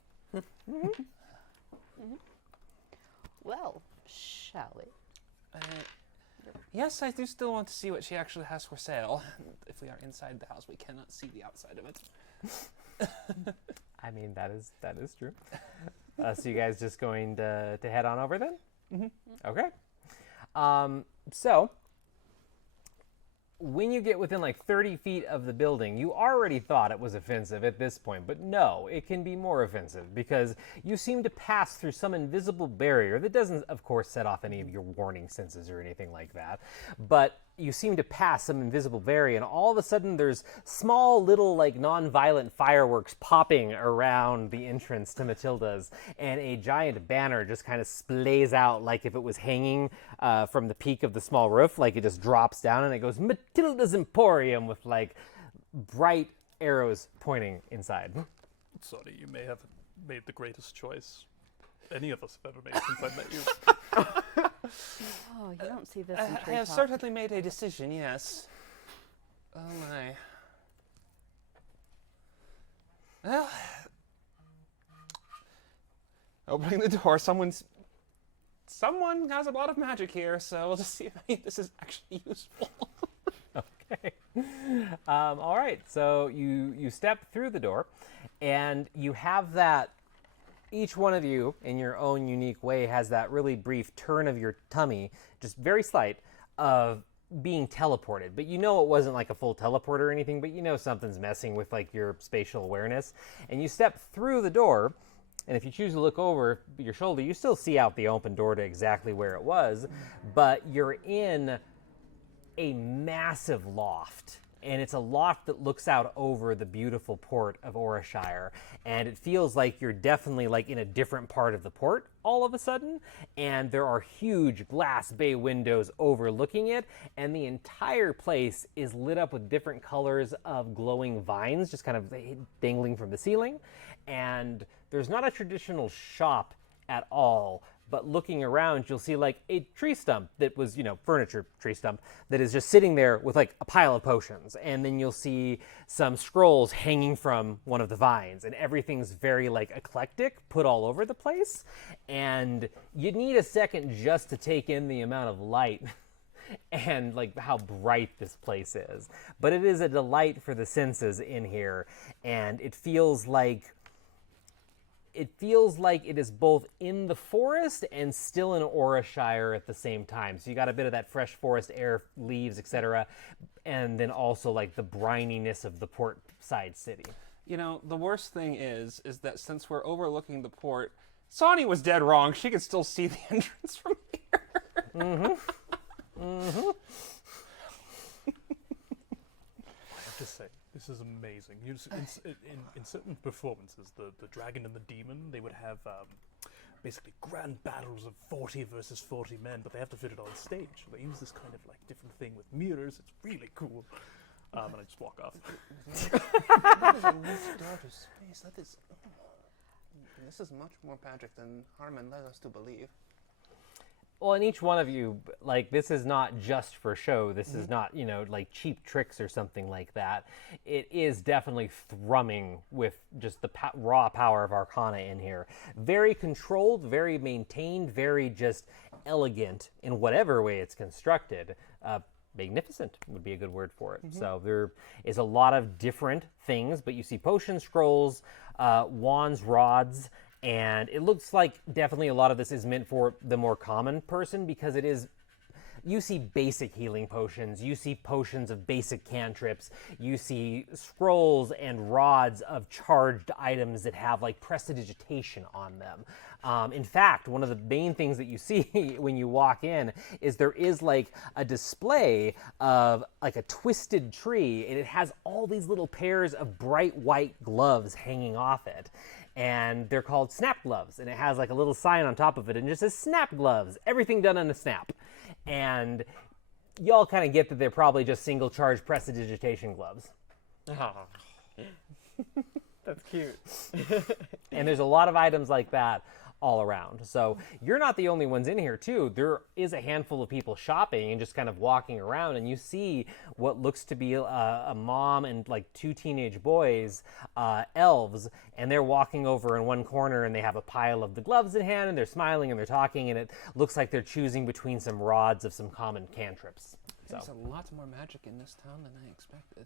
Well, shall we? Yes, I do still want to see what she actually has for sale. If we are inside the house, we cannot see the outside of it. I mean, that is true. So you guys just going to head on over then? Mm-hmm. Okay. So when you get within like 30 feet of the building, you already thought it was offensive at this point, but no, it can be more offensive because you seem to pass through some invisible barrier that doesn't, of course, set off any of your warning senses or anything like that, but you seem to pass some invisible barrier, and all of a sudden there's small little like non-violent fireworks popping around the entrance to Matilda's, and a giant banner just kind of splays out like if it was hanging from the peak of the small roof, like it just drops down and it goes Matilda's Emporium with like bright arrows pointing inside. Sorry, you may have made the greatest choice any of us have ever made since I met you. Oh, you don't see this in I have treetop. certainly made a decision, yes. Oh my. Well, opening the door, someone has a lot of magic here, so we'll just see if this is actually useful. Okay. All right. So you step through the door, and you have that. Each one of you, in your own unique way, has that really brief turn of your tummy, just very slight, of being teleported. But you know it wasn't like a full teleport or anything, but you know something's messing with like your spatial awareness. And you step through the door, and if you choose to look over your shoulder, you still see out the open door to exactly where it was, but you're in a massive loft. And it's a loft that looks out over the beautiful port of Orashire. And it feels like you're definitely like in a different part of the port all of a sudden. And there are huge glass bay windows overlooking it. And the entire place is lit up with different colors of glowing vines, just kind of dangling from the ceiling. And there's not a traditional shop at all. But looking around, you'll see like a tree stump that was, furniture tree stump that is just sitting there with like a pile of potions. And then you'll see some scrolls hanging from one of the vines, and everything's very like eclectic, put all over the place. And you need a second just to take in the amount of light and like how bright this place is. But it is a delight for the senses in here, and it feels like it is both in the forest and still in Orashire at the same time. So you got a bit of that fresh forest air, leaves, etc., and then also like the brininess of the port side city. You know, the worst thing is that since we're overlooking the port, Sonny was dead wrong. She could still see the entrance from here. Mm-hmm. Mm-hmm. I have to say, this is amazing. In certain performances, the dragon and the demon, they would have basically grand battles of 40 versus 40 men, but they have to fit it on stage. They use this kind of like different thing with mirrors. It's really cool. And I just walk off. That is a nice door to space. This is much more magic than Harmon led us to believe. Well, and each one of you, like, this is not just for show. This is not, like cheap tricks or something like that. It is definitely thrumming with just the raw power of Arcana in here. Very controlled, very maintained, very just elegant in whatever way it's constructed. Magnificent would be a good word for it. So there is a lot of different things, but you see potion scrolls, wands, rods, and it looks like definitely a lot of this is meant for the more common person because it is you see basic healing potions, you see potions of basic cantrips, you see scrolls and rods of charged items that have like prestidigitation on them. In fact, one of the main things that you see when you walk in is there is like a display of like a twisted tree, and it has all these little pairs of bright white gloves hanging off it. And they're called snap gloves, and it has like a little sign on top of it and it just says snap gloves, everything done on a snap. And y'all kind of get that they're probably just single charge prestidigitation gloves. That's cute. And there's a lot of items like that all around. So you're not the only ones in here too. There is a handful of people shopping and just kind of walking around, and you see what looks to be a mom and like 2 teenage boys, elves, and they're walking over in one corner and they have a pile of the gloves in hand and they're smiling and they're talking, and it looks like they're choosing between some rods of some common cantrips. So There's a lot more magic in this town than I expected.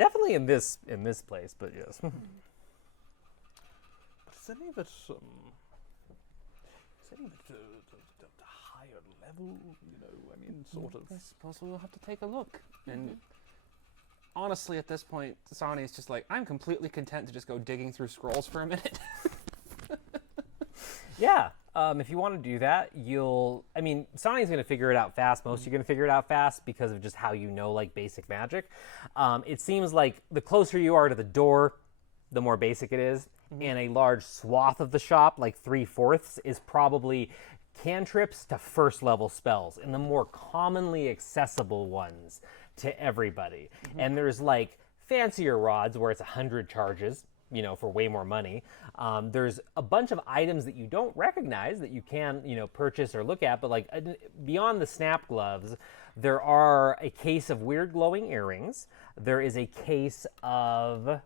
definitely in this place, but yes. But is any of it, the higher level, you know, I mean, sort of? I suppose we'll have to take a look. And honestly, at this point, Sani is just like, I'm completely content to just go digging through scrolls for a minute. Yeah, if you want to do that, Sonny's going to figure it out fast. Most of you are going to figure it out fast because of just how you know, like, basic magic. It seems like the closer you are to the door, the more basic it is. And a large swath of the shop, like 3/4, is probably cantrips to first level spells, and the more commonly accessible ones to everybody. And there's like fancier rods where it's 100 charges, you know, for way more money. There's a bunch of items that you don't recognize that you can, you know, purchase or look at, but like beyond the snap gloves, there are a case of weird glowing earrings. There is a case of,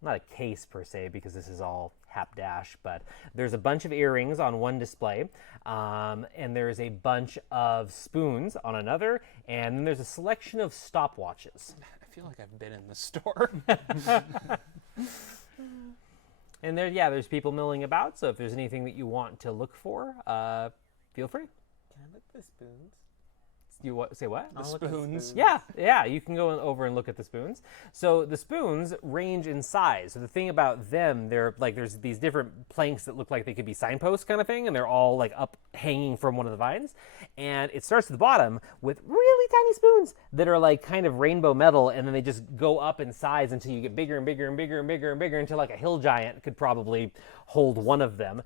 not a case per se because this is all hapdash, but there's a bunch of earrings on one display, and there's a bunch of spoons on another, and then there's a selection of stopwatches. I feel like I've been in this store. And there's people milling about, so if there's anything that you want to look for, feel free. Can I look at the spoons? Say what? I'll look at the spoons. Yeah, you can go over and look at the spoons. So the spoons range in size. So the thing about them, they're like, there's these different planks that look like they could be signposts kind of thing, and they're all like up hanging from one of the vines. And it starts at the bottom with really tiny spoons that are like kind of rainbow metal, and then they just go up in size until you get bigger and bigger and bigger and bigger and bigger until like a hill giant could probably hold one of them.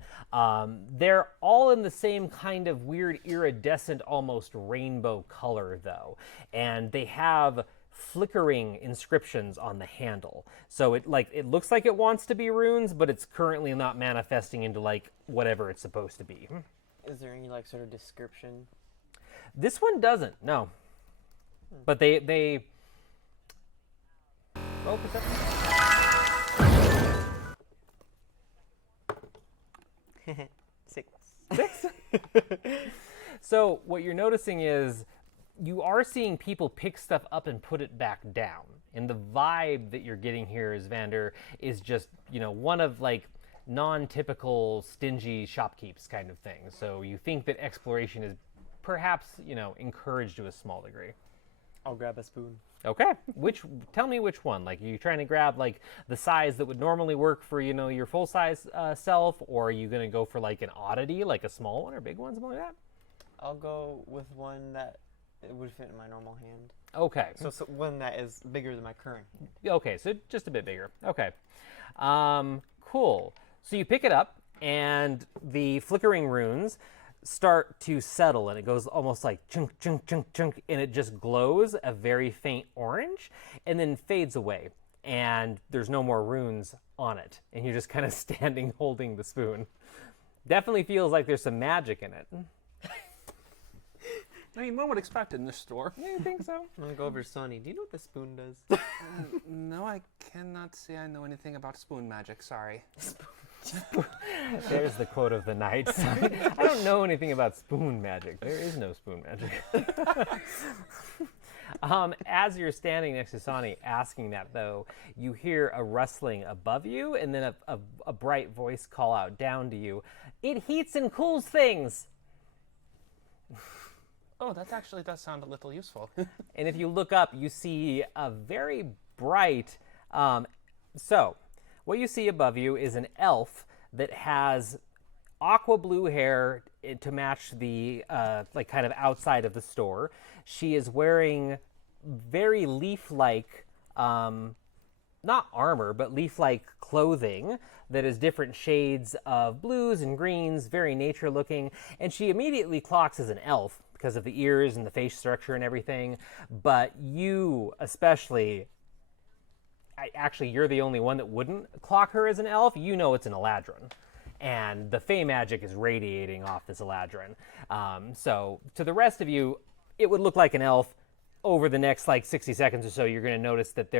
They're all in the same kind of weird iridescent, almost rainbow color though, and they have flickering inscriptions on the handle, so it looks like it wants to be runes, but it's currently not manifesting into like whatever it's supposed to be. Is there any like sort of description? This one doesn't, no. But they roll perception. 6. 6. So what you're noticing is you are seeing people pick stuff up and put it back down. And the vibe that you're getting here is Vander is just, you know, one of like non-typical stingy shopkeeps kind of thing. So you think that exploration is perhaps, you know, encouraged to a small degree. I'll grab a spoon. Okay. Tell me which one. Like, are you trying to grab like the size that would normally work for, you know, your full size self, or are you going to go for like an oddity, like a small one or big one, something like that? I'll go with one that it would fit in my normal hand. Okay. So one that is bigger than my current hand. Okay, so just a bit bigger. Okay. Cool. So you pick it up, and the flickering runes start to settle, and it goes almost like chunk, chunk, chunk, chunk, and it just glows a very faint orange, and then fades away, and there's no more runes on it, and you're just kind of standing holding the spoon. Definitely feels like there's some magic in it. I mean, one would expect it in this store. Yeah, you think so? I'm gonna go over to Sonny. Do you know what the spoon does? No, I cannot say I know anything about spoon magic, sorry. There's the quote of the night. I don't know anything about spoon magic. There is no spoon magic. As you're standing next to Sonny asking that, though, you hear a rustling above you, and then a bright voice call out down to you. It heats and cools things. Oh, that actually does sound a little useful. And if you look up, you see a very bright. So, what you see above you is an elf that has aqua blue hair to match the like kind of outside of the store. She is wearing very leaf-like, not armor, but leaf-like clothing that is different shades of blues and greens, very nature-looking. And she immediately clocks as an elf because of the ears and the face structure and everything. But you, especially, actually, you're the only one that wouldn't clock her as an elf. You know it's an Eladrin. And the Fey magic is radiating off this Eladrin. So to the rest of you, it would look like an elf. Over the next like 60 seconds or so, you're going to notice that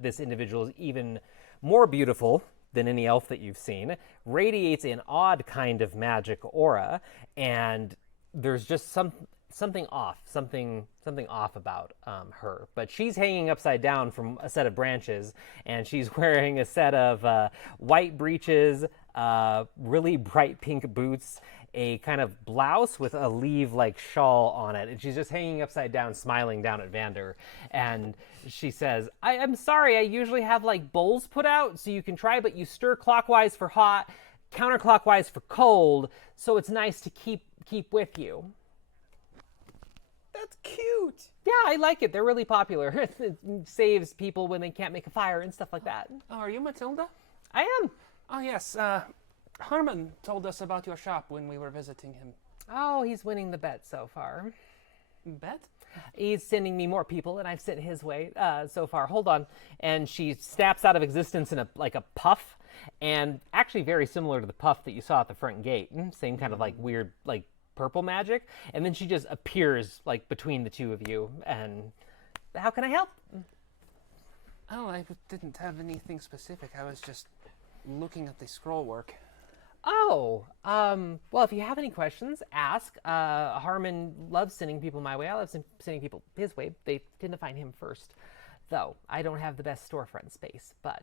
this individual is even more beautiful than any elf that you've seen, radiates an odd kind of magic aura, and there's just something off about her. But she's hanging upside down from a set of branches, and she's wearing a set of white breeches, really bright pink boots, a kind of blouse with a leaf-like shawl on it, and she's just hanging upside down, smiling down at Vander. And she says, I'm sorry, I usually have like bowls put out so you can try, but you stir clockwise for hot, counterclockwise for cold, so it's nice to keep with you. That's cute. Yeah, I like it. They're really popular. It saves people when they can't make a fire and stuff like that. Oh, are you Matilda? I am. Oh, yes. Harmon told us about your shop when we were visiting him. Oh, he's winning the bet so far. Bet? He's sending me more people, and I've sent his way so far. Hold on. And she snaps out of existence in a puff, and actually very similar to the puff that you saw at the front gate. Same kind of like weird like purple magic. And then she just appears like between the two of you. And how can I help? Oh, I didn't have anything specific. I was just looking at the scroll work. Oh, well, if you have any questions, ask. Harmon loves sending people my way. I love sending people his way. They tend to find him first. Though, I don't have the best storefront space, but...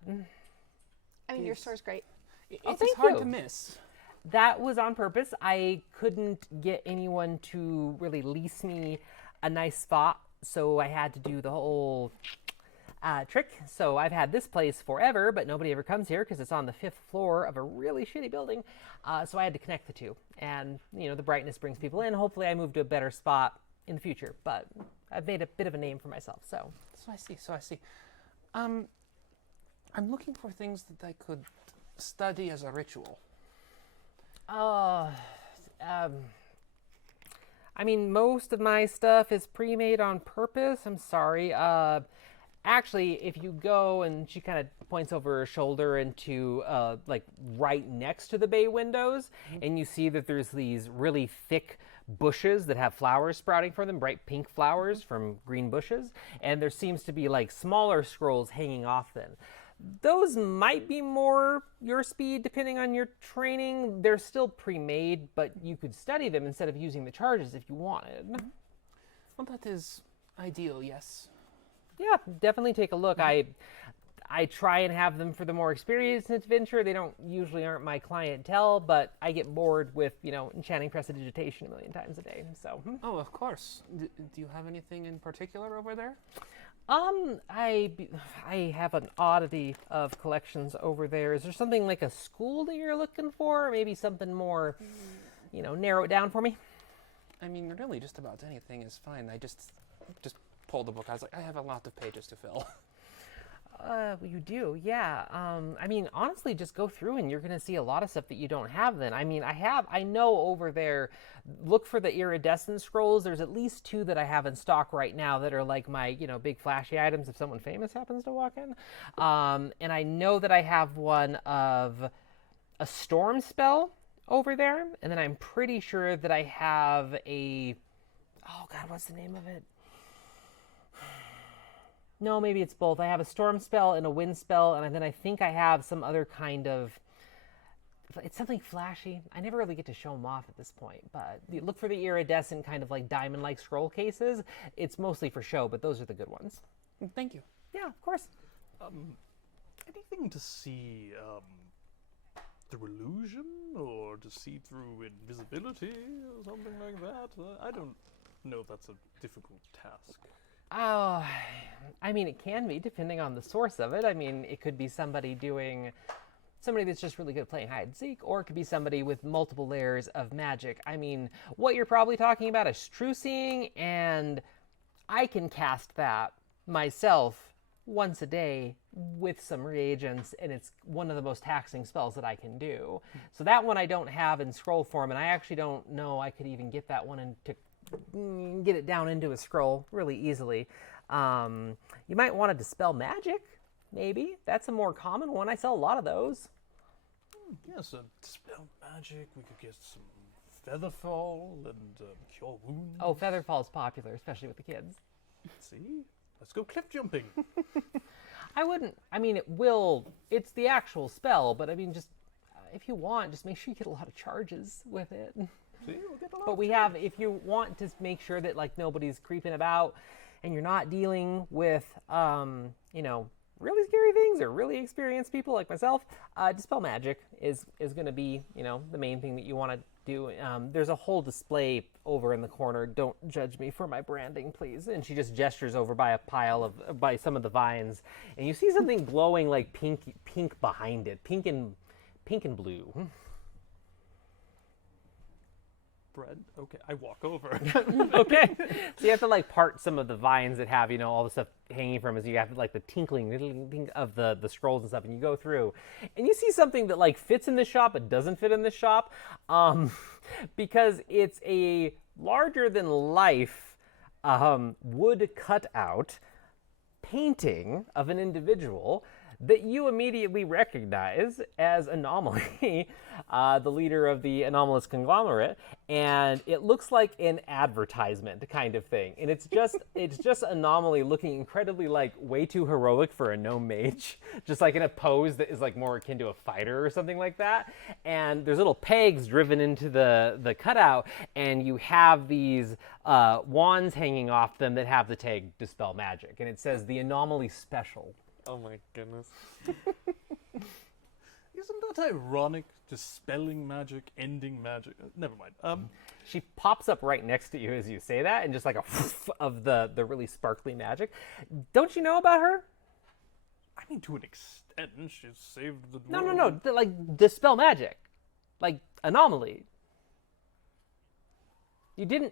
I mean, your store's great. Oh, It's thank hard you. to miss. That was on purpose. I couldn't get anyone to really lease me a nice spot, so I had to do the whole trick. So I've had this place forever, but nobody ever comes here because it's on the 5th floor of a really shitty building. So I had to connect the two. And, you know, the brightness brings people in. Hopefully I move to a better spot in the future. But I've made a bit of a name for myself, so. So I see. I'm looking for things that I could study as a ritual. I mean, most of my stuff is pre-made on purpose. I'm sorry. Actually, if you go, and she kind of points over her shoulder into like right next to the bay windows, and you see that there's these really thick bushes that have flowers sprouting from them, bright pink flowers from green bushes, and there seems to be like smaller scrolls hanging off them. Those might be more your speed depending on your training. They're still pre-made, but you could study them instead of using the charges if you wanted. Well, that is ideal, yes. Yeah, definitely take a look. I try and have them for the more experienced adventurer. They don't usually aren't my clientele, but I get bored with, you know, enchanting prestidigitation a million times a day. So. Oh, of course. Do you have anything in particular over there? I have an oddity of collections over there. Is there something like a school that you're looking for, or maybe something more, you know, narrow it down for me? I mean, really, just about anything is fine. I just pulled the book. I was like, I have a lot of pages to fill. You do, yeah. I mean, honestly, just go through and you're going to see a lot of stuff that you don't have then. I mean, I know over there, look for the iridescent scrolls. There's at least 2 that I have in stock right now that are like my, you know, big flashy items if someone famous happens to walk in. And I know that I have one of a storm spell over there. And then I'm pretty sure that I have oh God, what's the name of it? No, maybe it's both. I have a storm spell and a wind spell, and then I think I have some other kind of... It's something flashy. I never really get to show them off at this point, but you look for the iridescent kind of like diamond-like scroll cases. It's mostly for show, but those are the good ones. Thank you. Yeah, of course. Anything to see through illusion or to see through invisibility or something like that? I don't know that's a difficult task. Oh, I mean, it can be, depending on the source of it. I mean, it could be somebody that's just really good at playing hide and seek, or it could be somebody with multiple layers of magic. I mean, what you're probably talking about is true seeing, and I can cast that myself once a day with some reagents, and it's one of the most taxing spells that I can do. So that one I don't have in scroll form, and I actually don't know I could even get that one get it down into a scroll really easily. You might want to dispel magic, maybe. That's a more common one. I sell a lot of those. Yes, dispel magic. We could get some featherfall and cure wounds. Oh, featherfall's popular, especially with the kids. See? Let's go cliff jumping. I mean, it's the actual spell, but I mean, just, if you want, just make sure you get a lot of charges with it. See? We'll get a lot But of we have, if you want to make sure that, like, nobody's creeping about and you're not dealing with, really scary things or really experienced people like myself, dispel magic is going to be, the main thing that you want to do. There's a whole display over in the corner. Don't judge me for my branding, please. And she just gestures over by by some of the vines, and you see something glowing like pink behind it, pink and blue. bread. Okay, I walk over. Okay. So you have to like part some of the vines that have, all the stuff hanging from it. So you have like the tinkling of the scrolls and stuff, and you go through and you see something that like fits in this shop but doesn't fit in this shop, because it's a larger than life wood cutout painting of an individual that you immediately recognize as Anomaly, the leader of the anomalous conglomerate, and it looks like an advertisement kind of thing. And it's just Anomaly looking incredibly like way too heroic for a gnome mage, just like in a pose that is like more akin to a fighter or something like that. And there's little pegs driven into the cutout, and you have these wands hanging off them that have the tag Dispel Magic, and it says the Anomaly Special. Oh my goodness. Isn't that ironic? Dispelling magic, ending magic. Never mind. She pops up right next to you as you say that, and just like a of the really sparkly magic. Don't you know about her? I mean, to an extent, she's saved the No, world. like Dispel Magic, like Anomaly. You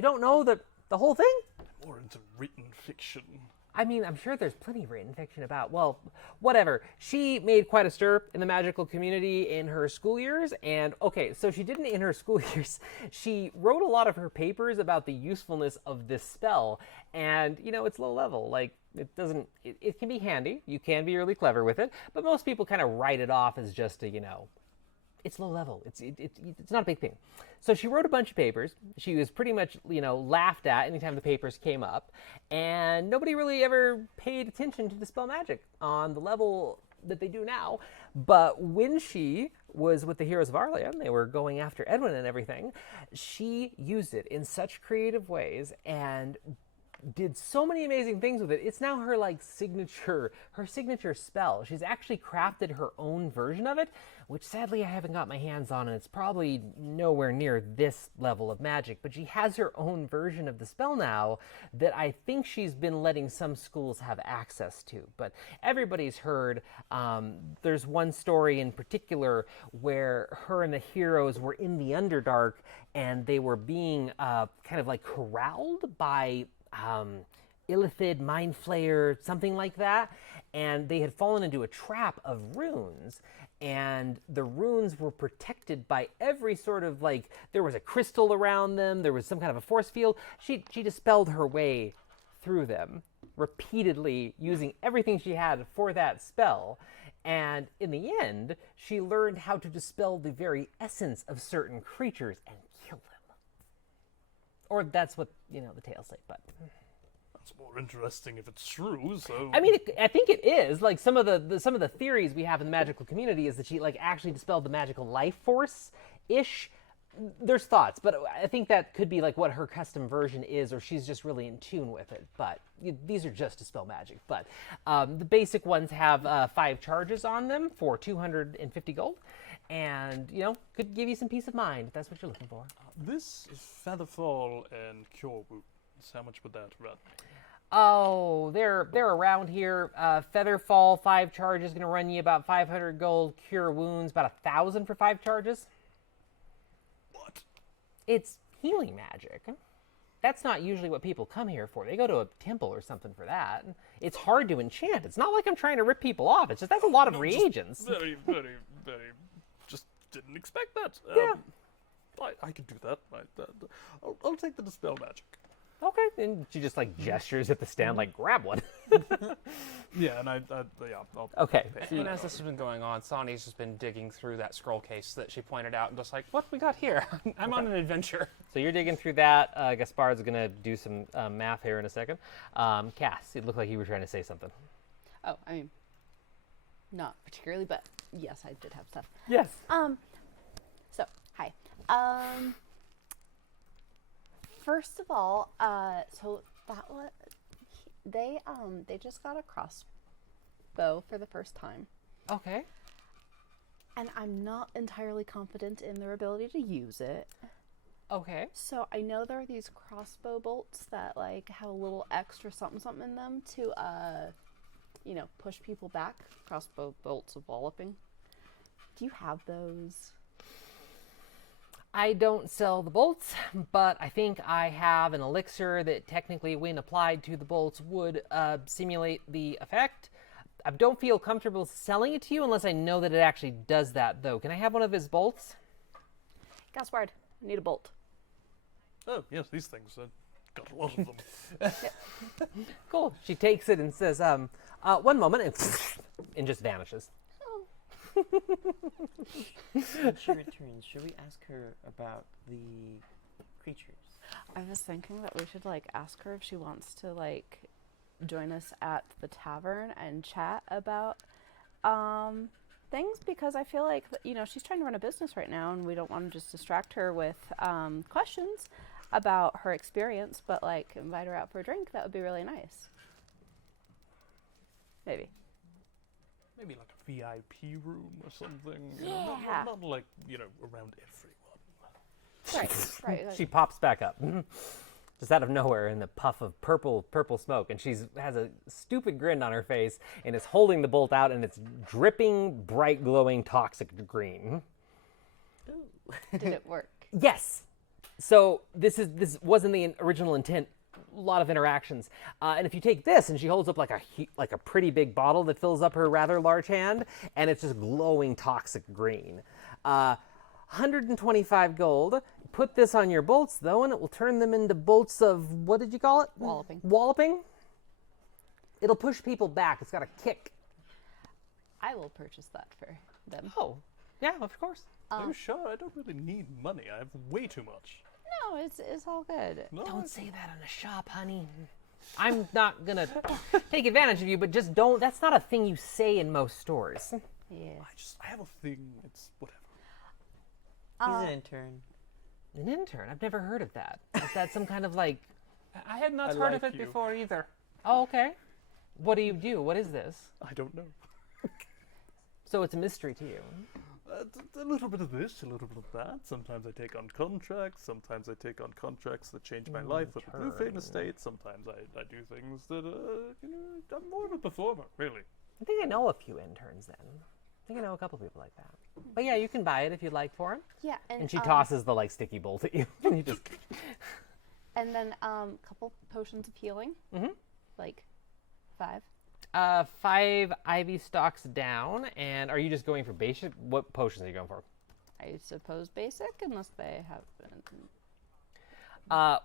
don't know the whole thing? I'm more into written fiction. I mean, I'm sure there's plenty of written fiction about, well, whatever. She made quite a stir in the magical community in her school years, and okay, so she didn't in her school years. She wrote a lot of her papers about the usefulness of this spell, and, it's low level. Like, it can be handy. You can be really clever with it, but most people kind of write it off as just a, it's low level. It's not a big thing. So she wrote a bunch of papers. She was pretty much, laughed at anytime the papers came up. And nobody really ever paid attention to Dispel Magic on the level that they do now. But when she was with the Heroes of Arlia, and they were going after Edwin and everything, she used it in such creative ways and did so many amazing things with it. It's now her signature spell. She's actually crafted her own version of it, which sadly I haven't got my hands on, and it's probably nowhere near this level of magic, but she has her own version of the spell now that I think she's been letting some schools have access to. But everybody's heard, there's one story in particular where her and the heroes were in the Underdark, and they were being kind of like corralled by Illithid, Mind Flayer, something like that, and they had fallen into a trap of runes, and the runes were protected by every sort of there was a crystal around them, there was some kind of a force field. She dispelled her way through them repeatedly using everything she had for that spell, and in the end she learned how to dispel the very essence of certain creatures and kill them. Or that's what, the tales say, but... That's more interesting if it's true, so... I mean, I think it is. Like, some of the theories we have in the magical community is that she, actually dispelled the magical life force-ish. There's thoughts, but I think that could be, what her custom version is, or she's just really in tune with it. But these are just dispel magic. But the basic ones have 5 charges on them for 250 gold. and, could give you some peace of mind if that's what you're looking for. This is Featherfall and Cure Wounds. How much would that run? Oh, they're around here. Featherfall, 5 charges, going to run you about 500 gold. Cure Wounds, about 1,000 for 5 charges. What? It's healing magic. That's not usually what people come here for. They go to a temple or something for that. It's hard to enchant. It's not like I'm trying to rip people off. It's just that's a lot of reagents. Very, very, very. Just didn't expect that. Yeah. I could do that. I'll take the dispel magic. Okay, and she just gestures at the stand, grab one. Yeah, and I'll Okay. pay And that. as this has been going on, Sonny's just been digging through that scroll case that she pointed out and just like, what we got here? I'm on an adventure. So you're digging through that. Gaspard's going to do some math here in a second. Cass, it looked like you were trying to say something. Oh, I mean, not particularly, but yes, I did have stuff. Yes. So, hi. First of all, so that was they just got a crossbow for the first time, Okay. and I'm not entirely confident in their ability to use it. Okay. So I know there are these crossbow bolts that have a little extra something in them to push people back. Crossbow bolts of walloping. Do you have those? I don't sell the bolts, but I think I have an elixir that technically, when applied to the bolts, would simulate the effect. I don't feel comfortable selling it to you unless I know that it actually does that, though. Can I have one of his bolts? Gaspard, I need a bolt. Oh, yes, these things. I've got a lot of them. Cool. She takes it and says, one moment, and just vanishes. When she returns, should we ask her about the creatures? I was thinking that we should ask her if she wants to join us at the tavern and chat about things, because I feel like she's trying to run a business right now and we don't want to just distract her with questions about her experience, but invite her out for a drink. That would be really nice. Maybe Maybe like a VIP room or something. Yeah. Not around everyone. right. She pops back up, just out of nowhere in the puff of purple smoke, and has a stupid grin on her face and is holding the bolt out, and it's dripping bright glowing toxic green. Did it work? Yes. So this wasn't the original intent. A lot of interactions, and if you take this, and she holds up like a pretty big bottle that fills up her rather large hand, and it's just glowing toxic green. 125 gold. Put this on your bolts, though, and it will turn them into bolts of, what did you call it? Walloping. Walloping? It'll push people back. It's got a kick. I will purchase that for them. Oh, yeah, of course. Are you sure? I don't really need money. I have way too much. No, it's all good. No, Don't say that in a shop, honey. I'm not gonna take advantage of you, but just don't. That's not a thing you say in most stores. Yeah. I have a thing. It's whatever. He's an intern. An intern? I've never heard of that. Is that some kind of I had not I heard of like it you. before either. Oh, okay. What do you do? What is this? I don't know. So it's a mystery to you. A little bit of this, a little bit of that. Sometimes I take on contracts. Sometimes I take on contracts that change my life with the Blue Flame Estate. Sometimes I do things that, I'm more of a performer, really. I think I know a few interns then. I think I know a couple people like that. But yeah, you can buy it if you'd like for him. Yeah, And she tosses the sticky bolt at you. And you just and then couple potions of healing. Mhm. 5. 5 ivy stalks down. And are you just going for basic? What potions are you going for? I suppose basic, unless they have.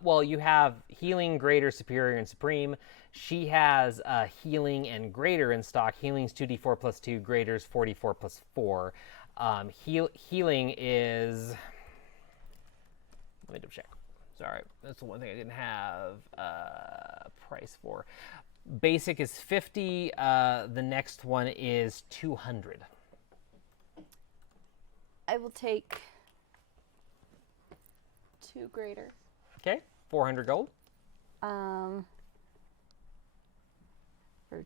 Well, you have healing, greater, superior, and supreme. She has healing and greater in stock. Healing's 2d4 plus 2, greater's 44 plus 4. Healing is. Let me double check. Sorry, that's the one thing I didn't have price for. Basic is 50. The next one is 200. I will take 2 greater. Okay, 400 gold. For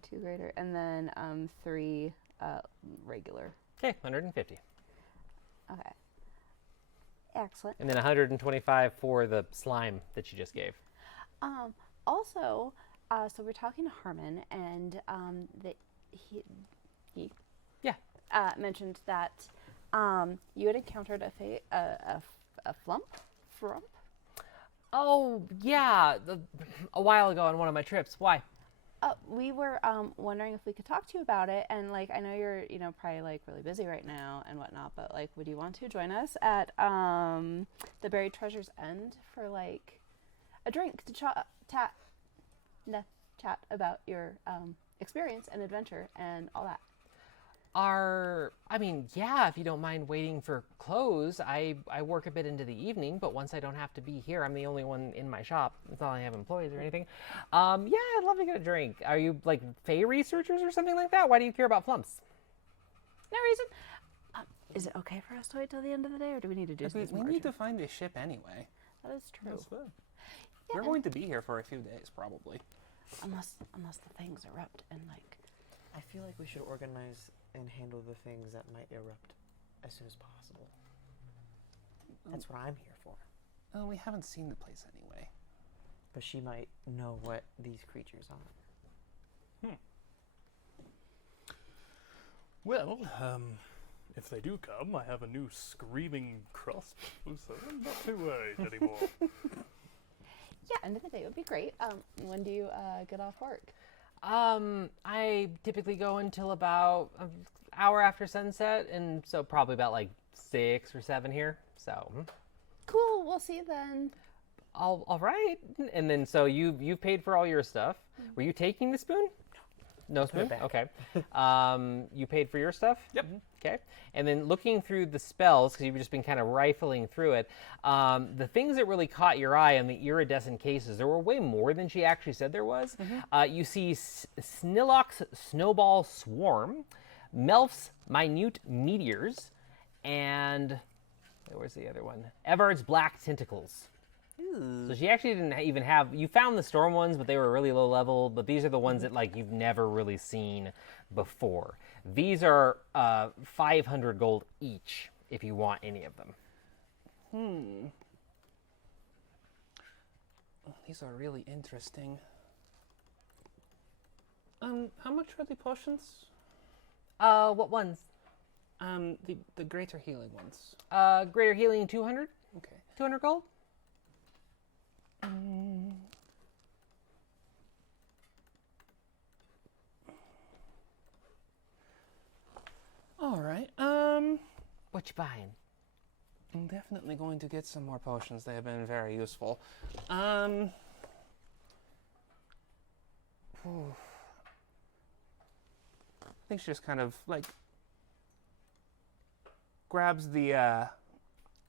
2 greater, and then 3 regular. Okay, 150. Okay. Excellent. And then 125 for the slime that you just gave. Also, so we're talking to Harmon, and that he mentioned that you had encountered a flump. Oh, yeah, a while ago on one of my trips. Why? We were wondering if we could talk to you about it, and like I know you're probably like really busy right now and whatnot, but like would you want to join us at the Buried Treasure's End for like a drink to chat about your experience and adventure and all that? Yeah, if you don't mind waiting for close. I work a bit into the evening, but once I don't have to be here, I'm the only one in my shop. It's not like I have employees or anything. Yeah, I'd love to get a drink. Are you like Fae researchers or something like that? Why do you care about flumps? No reason. Is it okay for us to wait till the end of the day, or do we need to do something? We need to find a ship anyway. That is true. That's fair. Yeah, We're going to be here for a few days, probably. unless the things erupt and like. I feel like we should organize and handle the things that might erupt as soon as possible. That's what I'm here for. Oh, we haven't seen the place anyway. But she might know what these creatures are. Well, if they do come, I have a new screaming crossbow, so I'm not too worried anymore. Yeah, end of the day would be great. When do you get off work? I typically go until about an hour after sunset, and so probably about like 6 or 7 here. So Cool. We'll see you then. all right. And then so you've paid for all your stuff. Were you taking the spoon? No spoon? back. Okay. You paid for your stuff? Yep. Okay. And then looking through the spells, because you've just been kind of rifling through it, the things that really caught your eye on the iridescent cases, there were way more than she actually said there was. You see Snillock's Snowball Swarm, Melf's Minute Meteors, and where's the other one? Everard's Black Tentacles. So she actually didn't even have, you found the storm ones, but they were really low level, but these are the ones that like you've never really seen before. These are 500 gold each if you want any of them. Oh, these are really interesting. How much are the potions? What ones? The greater healing ones. Greater healing 200? Okay. 200 gold? All right. What you buying? I'm definitely going to get some more potions. They have been very useful. Whew. I think she just kind of like grabs the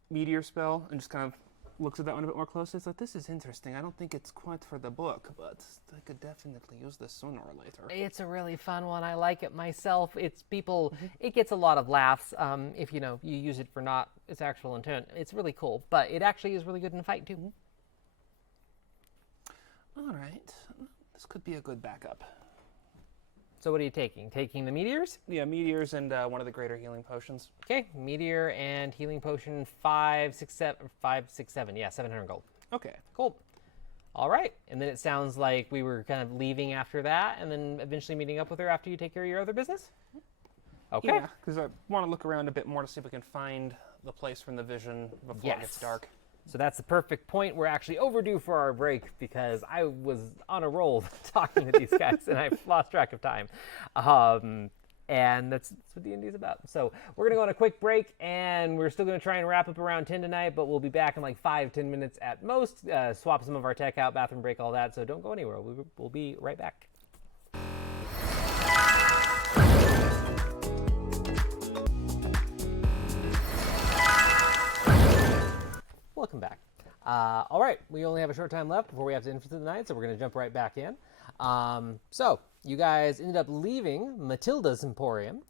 meteor spell and just kind of looks at that one a bit more closely. It's like, this is interesting. I don't think it's quite for the book, but I could definitely use this sooner or later. It's a really fun one. I like it myself. It's people, it gets a lot of laughs if you use it for not its actual intent. It's really cool, but it actually is really good in a fight too. All right. This could be a good backup. So what are you taking? Taking the meteors? Yeah, meteors and one of the greater healing potions. Okay, meteor and healing potion 567. Yeah, 700 gold. Okay. Cool. All right, and then it sounds like we were kind of leaving after that, and then eventually meeting up with her after you take care of your other business. Okay. Yeah, because I want to look around a bit more to see if we can find the place from the vision before it gets dark. So that's the perfect point. We're actually overdue for our break because I was on a roll talking to these guys and I've lost track of time. And that's what D&D is about. So we're going to go on a quick break and we're still going to try and wrap up around 10 tonight, but we'll be back in like 5-10 minutes at most. Swap some of our tech out, bathroom break, all that. So don't go anywhere. We'll be right back. Welcome back. All right, we only have a short time left before we have to enter the night, so we're going to jump right back in. So you guys ended up leaving Matilda's Emporium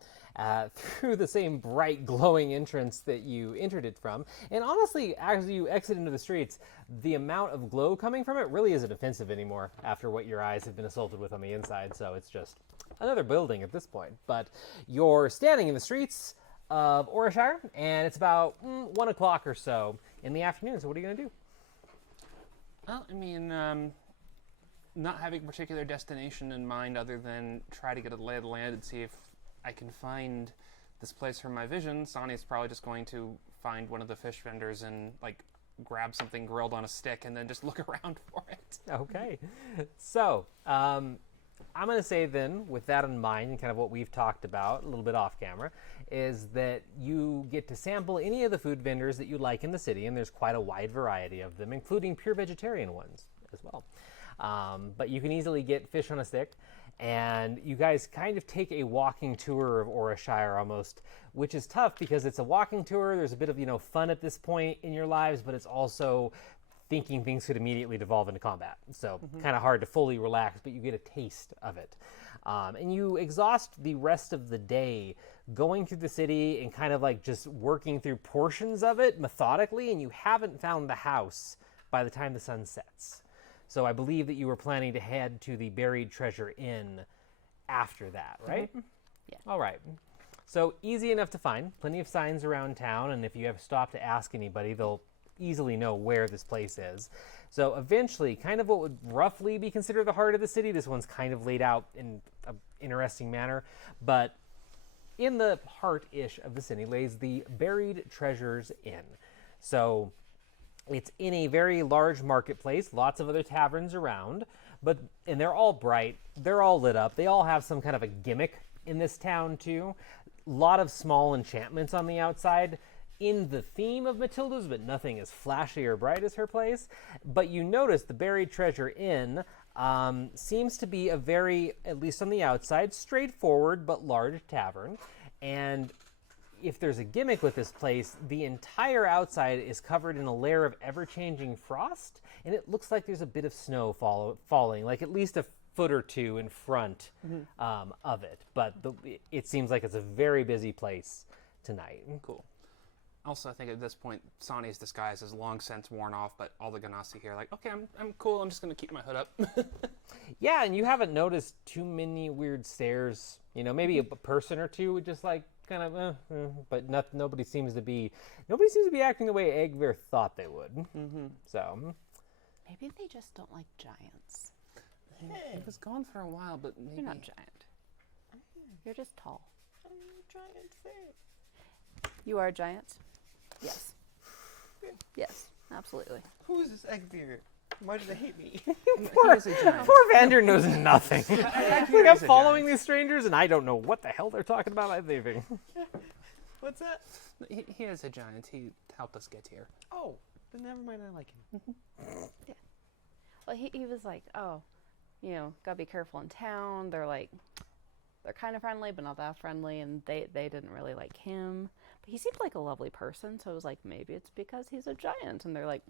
through the same bright, glowing entrance that you entered it from. And honestly, as you exit into the streets, the amount of glow coming from it really isn't offensive anymore after what your eyes have been assaulted with on the inside. So it's just another building at this point. But you're standing in the streets of Orashire, and it's about 1 o'clock or so in the afternoon. So what are you going to do? Well, I mean, not having a particular destination in mind other than try to get a lay of the land and see if I can find this place from my vision. Sonny's probably just going to find one of the fish vendors and, like, grab something grilled on a stick and then just look around for it. Okay. So, I'm going to say then, with that in mind, and kind of what we've talked about a little bit off camera, is that you get to sample any of the food vendors that you like in the city, and there's quite a wide variety of them, including pure vegetarian ones as well. But you can easily get fish on a stick, and you guys kind of take a walking tour of Orashire almost, which is tough because it's a walking tour. There's a bit of, fun at this point in your lives, but it's also thinking things could immediately devolve into combat. So kind of hard to fully relax, but you get a taste of it. And you exhaust the rest of the day going through the city and kind of like just working through portions of it methodically, and you haven't found the house by the time the sun sets. So I believe that you were planning to head to the Buried Treasure Inn after that, right? Yeah. All right. So easy enough to find. Plenty of signs around town, and if you have stopped to ask anybody, they'll easily know where this place is. So eventually, kind of what would roughly be considered the heart of the city, this one's kind of laid out in an interesting manner, but in the heart-ish of the city lays the Buried Treasures Inn. So it's in a very large marketplace, lots of other taverns around, and they're all bright, they're all lit up, they all have some kind of a gimmick in this town too. A lot of small enchantments on the outside in the theme of Matilda's, but nothing as flashy or bright as her place. But you notice the Buried Treasure Inn seems to be a very, at least on the outside, straightforward but large tavern. And if there's a gimmick with this place, the entire outside is covered in a layer of ever-changing frost, and it looks like there's a bit of snow falling, like at least a foot or two in front of it. But it seems like it's a very busy place tonight. Cool. Also, I think at this point, Sonny's disguise is long since worn off, but all the Ganassi here are like, okay, I'm cool, I'm just going to keep my hood up. Yeah, and you haven't noticed too many weird stares. Maybe a person or two would just like kind of, but nobody seems to be acting the way Eggver thought they would. So Maybe they just don't like giants. He was gone for a while, but maybe... You're not giant. You're just tall. I'm a giant thing. You are a giant? Yes. Yes, absolutely. Who is this Eggbeard? Why do they hate me? poor Vander knows nothing. I'm a following these strangers, and I don't know what the hell they're talking about. I'm leaving. What's that? He is a giant. He helped us get here. Oh, then never mind. I like him. Yeah. Well, he was like, oh, gotta be careful in town. They're kind of friendly, but not that friendly, and they didn't really like him. But he seemed like a lovely person, so I was like, maybe it's because he's a giant, and they're like,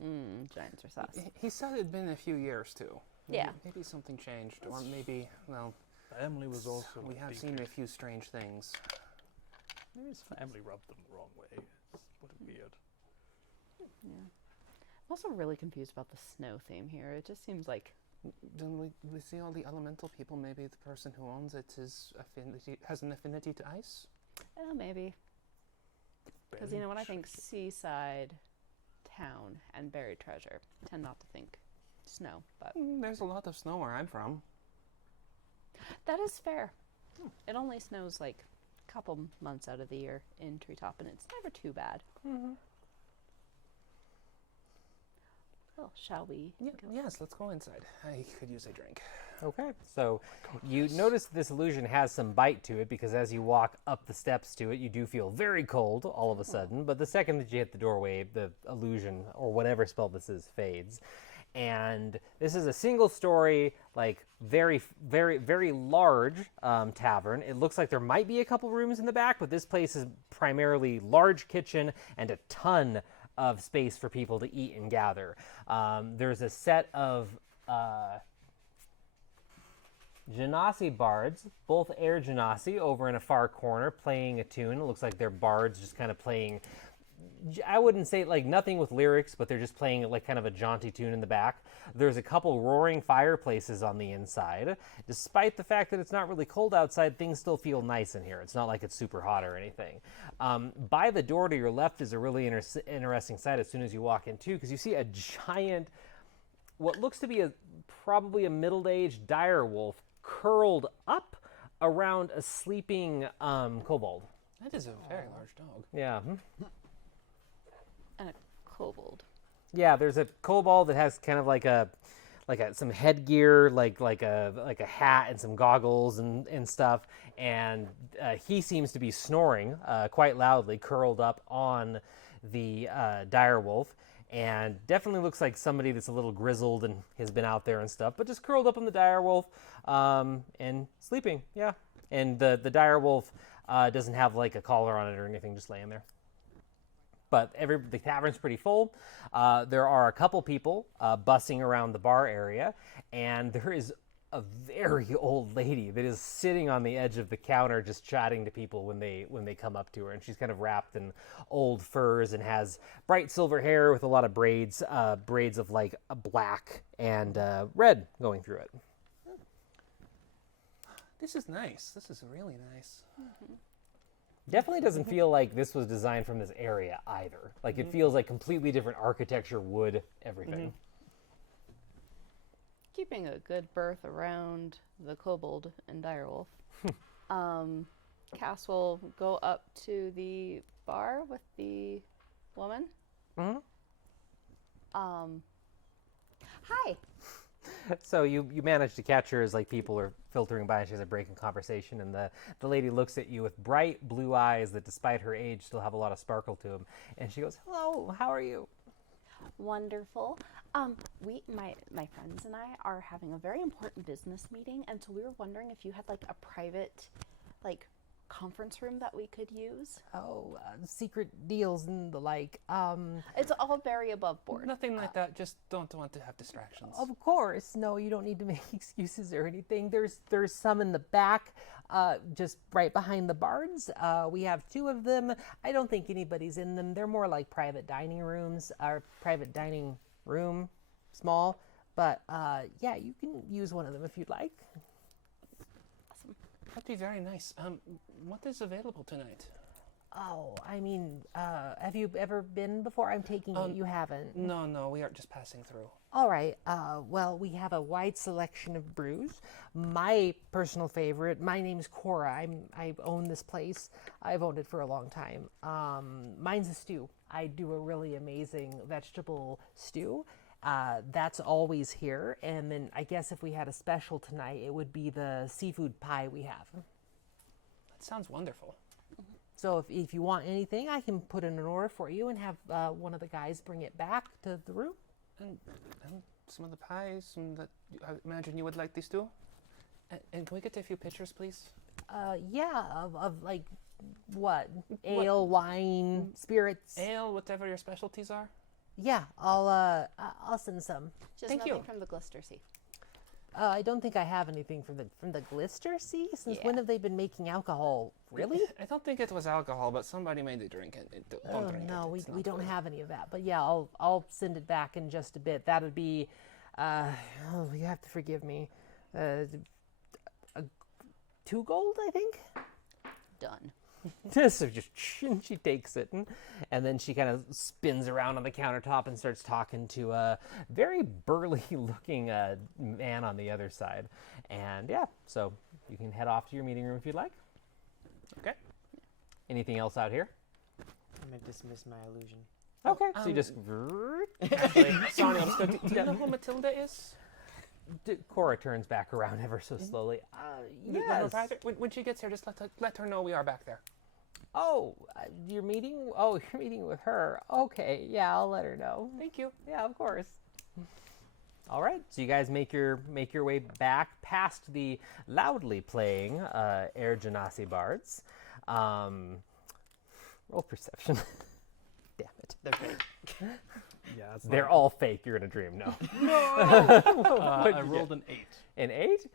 giants are sus. He said it'd been a few years, too. Yeah. Maybe something changed, or maybe, well... Family was also we have seen a few strange things. Maybe his family rubbed them the wrong way. What a weird. Yeah. I'm also really confused about the snow theme here. It just seems like... Then we see all the elemental people. Maybe the person who owns it has an affinity to ice? Maybe. Because when I think seaside, town, and buried treasure, I tend not to think snow, but... There's a lot of snow where I'm from. That is fair. It only snows like a couple months out of the year in Treetop, and it's never too bad. Well, shall we go? Yes, let's go inside. I could use a drink. Okay, so you notice this illusion has some bite to it because as you walk up the steps to it, you do feel very cold all of a sudden. But the second that you hit the doorway, the illusion, or whatever spell this is, fades. And this is a single story, like very, very, very large tavern. It looks like there might be a couple rooms in the back, but this place is primarily large kitchen and a ton of space for people to eat and gather. There's a set of Genasi bards, both air Genasi, over in a far corner playing a tune. It looks like they're bards just kind of playing I wouldn't say like nothing with lyrics, but they're just playing like kind of a jaunty tune in the back. There's a couple roaring fireplaces on the inside. Despite the fact that it's not really cold outside, things still feel nice in here. It's not like it's super hot or anything. By the door to your left is a really interesting sight as soon as you walk in too, because you see a giant, what looks to be probably a middle-aged dire wolf curled up around a sleeping kobold. That is a very large dog. Yeah. And a kobold. Yeah, there's a kobold that has kind of like some headgear, like a hat and some goggles and stuff, and he seems to be snoring quite loudly, curled up on the dire wolf, and definitely looks like somebody that's a little grizzled and has been out there and stuff, but just curled up on the dire wolf and sleeping. Yeah, and the dire wolf doesn't have like a collar on it or anything, just laying there. But the tavern's pretty full. There are a couple people bussing around the bar area, and there is a very old lady that is sitting on the edge of the counter just chatting to people when they come up to her. And she's kind of wrapped in old furs and has bright silver hair with a lot of braids of like a black and red going through it. This is nice. This is really nice. Mm-hmm. Definitely doesn't feel like this was designed from this area either. Like it feels like completely different architecture, wood, everything. Keeping a good berth around the kobold and direwolf. Cass will go up to the bar with the woman. Mm-hmm. Hi. So you manage to catch her as like people are filtering by and she has a break in conversation, and the lady looks at you with bright blue eyes that despite her age still have a lot of sparkle to them, and she goes, "Hello, how are you?" Wonderful. My friends and I are having a very important business meeting, and so we were wondering if you had like a private like conference room that we could use. Oh, secret deals and the like. It's all very above board. Nothing like that. Just don't want to have distractions. Of course, no, you don't need to make excuses or anything. There's some in the back, just right behind the barns. We have 2 of them. I don't think anybody's in them. They're more like private dining rooms, or private dining room, small. But yeah, you can use one of them if you'd like. Awesome. That'd be very nice. What is available tonight? Oh, I mean, have you ever been before? I'm taking it you haven't. No, we are just passing through. All right. Well, we have a wide selection of brews. My personal favorite, my name's Cora. I own this place. I've owned it for a long time. Mine's a stew. I do a really amazing vegetable stew. That's always here. And then I guess if we had a special tonight, it would be the seafood pie we have. That sounds wonderful. So if you want anything, I can put in an order for you and have one of the guys bring it back to the room. And some of the pies, and I imagine you would like these too. And can we get a few pictures, please? Yeah, of like what? Ale, wine, spirits. Ale, whatever your specialties are. Yeah, I'll send some. Just Thank nothing you. from the Glister Sea. I don't think I have anything from the Glister Sea. Since when have they been making alcohol? Really? I don't think it was alcohol, but somebody made it drink it. Don't drink it. No, It's we not don't good. have any of that. But yeah, I'll send it back in just a bit. That'd be, you have to forgive me, 2 gold, I think. Done. So just she takes it and then she kind of spins around on the countertop and starts talking to a very burly looking man on the other side. And yeah, so you can head off to your meeting room if you'd like. Okay. Anything else out here? I'm gonna dismiss my illusion. Okay. So you just Actually, Sonia, do you know who Matilda is? Cora turns back around ever so slowly. No, Yes. when she gets here, just let her know we are back there. Oh, you're meeting? Oh, you're meeting with her. Okay, yeah, I'll let her know. Thank you. Yeah, of course. All right, so you guys make your way back past the loudly playing Air Genasi bards. Roll perception. Damn it. They're fake. Yeah, it's They're not- all fake. You're in a dream. No. I rolled an 8. An 8?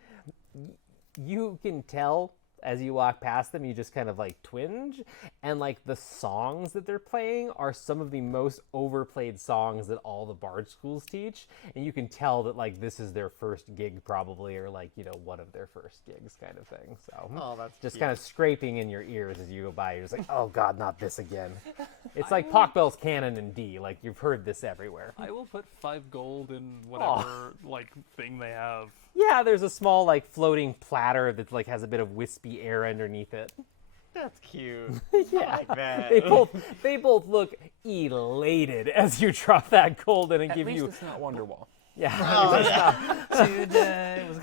You can tell as you walk past them, you just kind of like twinge, and like the songs that they're playing are some of the most overplayed songs that all the bard schools teach, and you can tell that like this is their first gig probably, or like, you know, one of their first gigs kind of thing. So Oh, that's just cute. kind of scraping in your ears as you go by. You're just like, oh god, not this again. It's like Pockbell's Canon in D. Like, you've heard this everywhere. I will put 5 gold in whatever like thing they have. Yeah, there's a small like floating platter that like has a bit of wispy air underneath it. That's cute. Yeah. I like that. They both look elated as you drop that gold in and At give least you. it's not Wonderwall. Yeah. Oh, yeah. Today was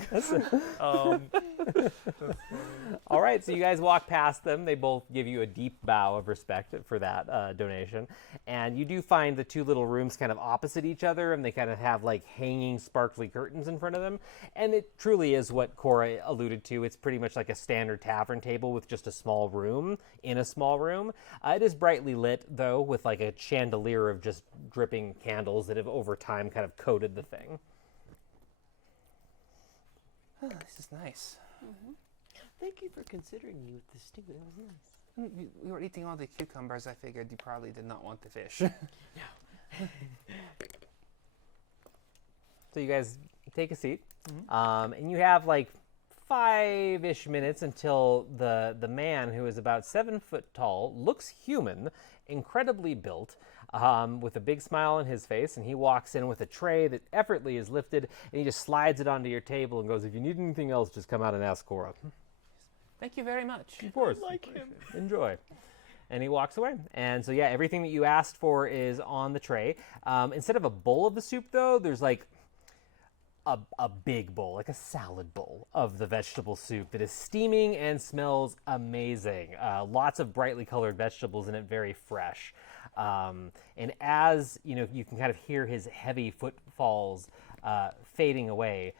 All right, so you guys walk past them. They both give you a deep bow of respect for that donation. And you do find the two little rooms kind of opposite each other, and they kind of have like hanging sparkly curtains in front of them. And it truly is what Cora alluded to. It's pretty much like a standard tavern table with just a small room in a small room. It is brightly lit, though, with like a chandelier of just dripping candles that have over time kind of coated the thing. Oh, this is nice. Thank you for considering me with this too. That was nice. We were eating all the cucumbers. I figured you probably did not want the fish. So you guys take a seat, and you have like 5-ish minutes until the man, who is about 7 foot tall, looks human, incredibly built, with a big smile on his face, and he walks in with a tray that effortlessly is lifted, and he just slides it onto your table and goes, "If you need anything else, just come out and ask Cora." Thank you very much. Of course. like him. Enjoy. And he walks away. And so, yeah, everything that you asked for is on the tray. Instead of a bowl of the soup, though, there's like a big bowl, like a salad bowl of the vegetable soup that is steaming and smells amazing. Lots of brightly colored vegetables in it, very fresh. And as, you know, you can kind of hear his heavy footfalls fading away.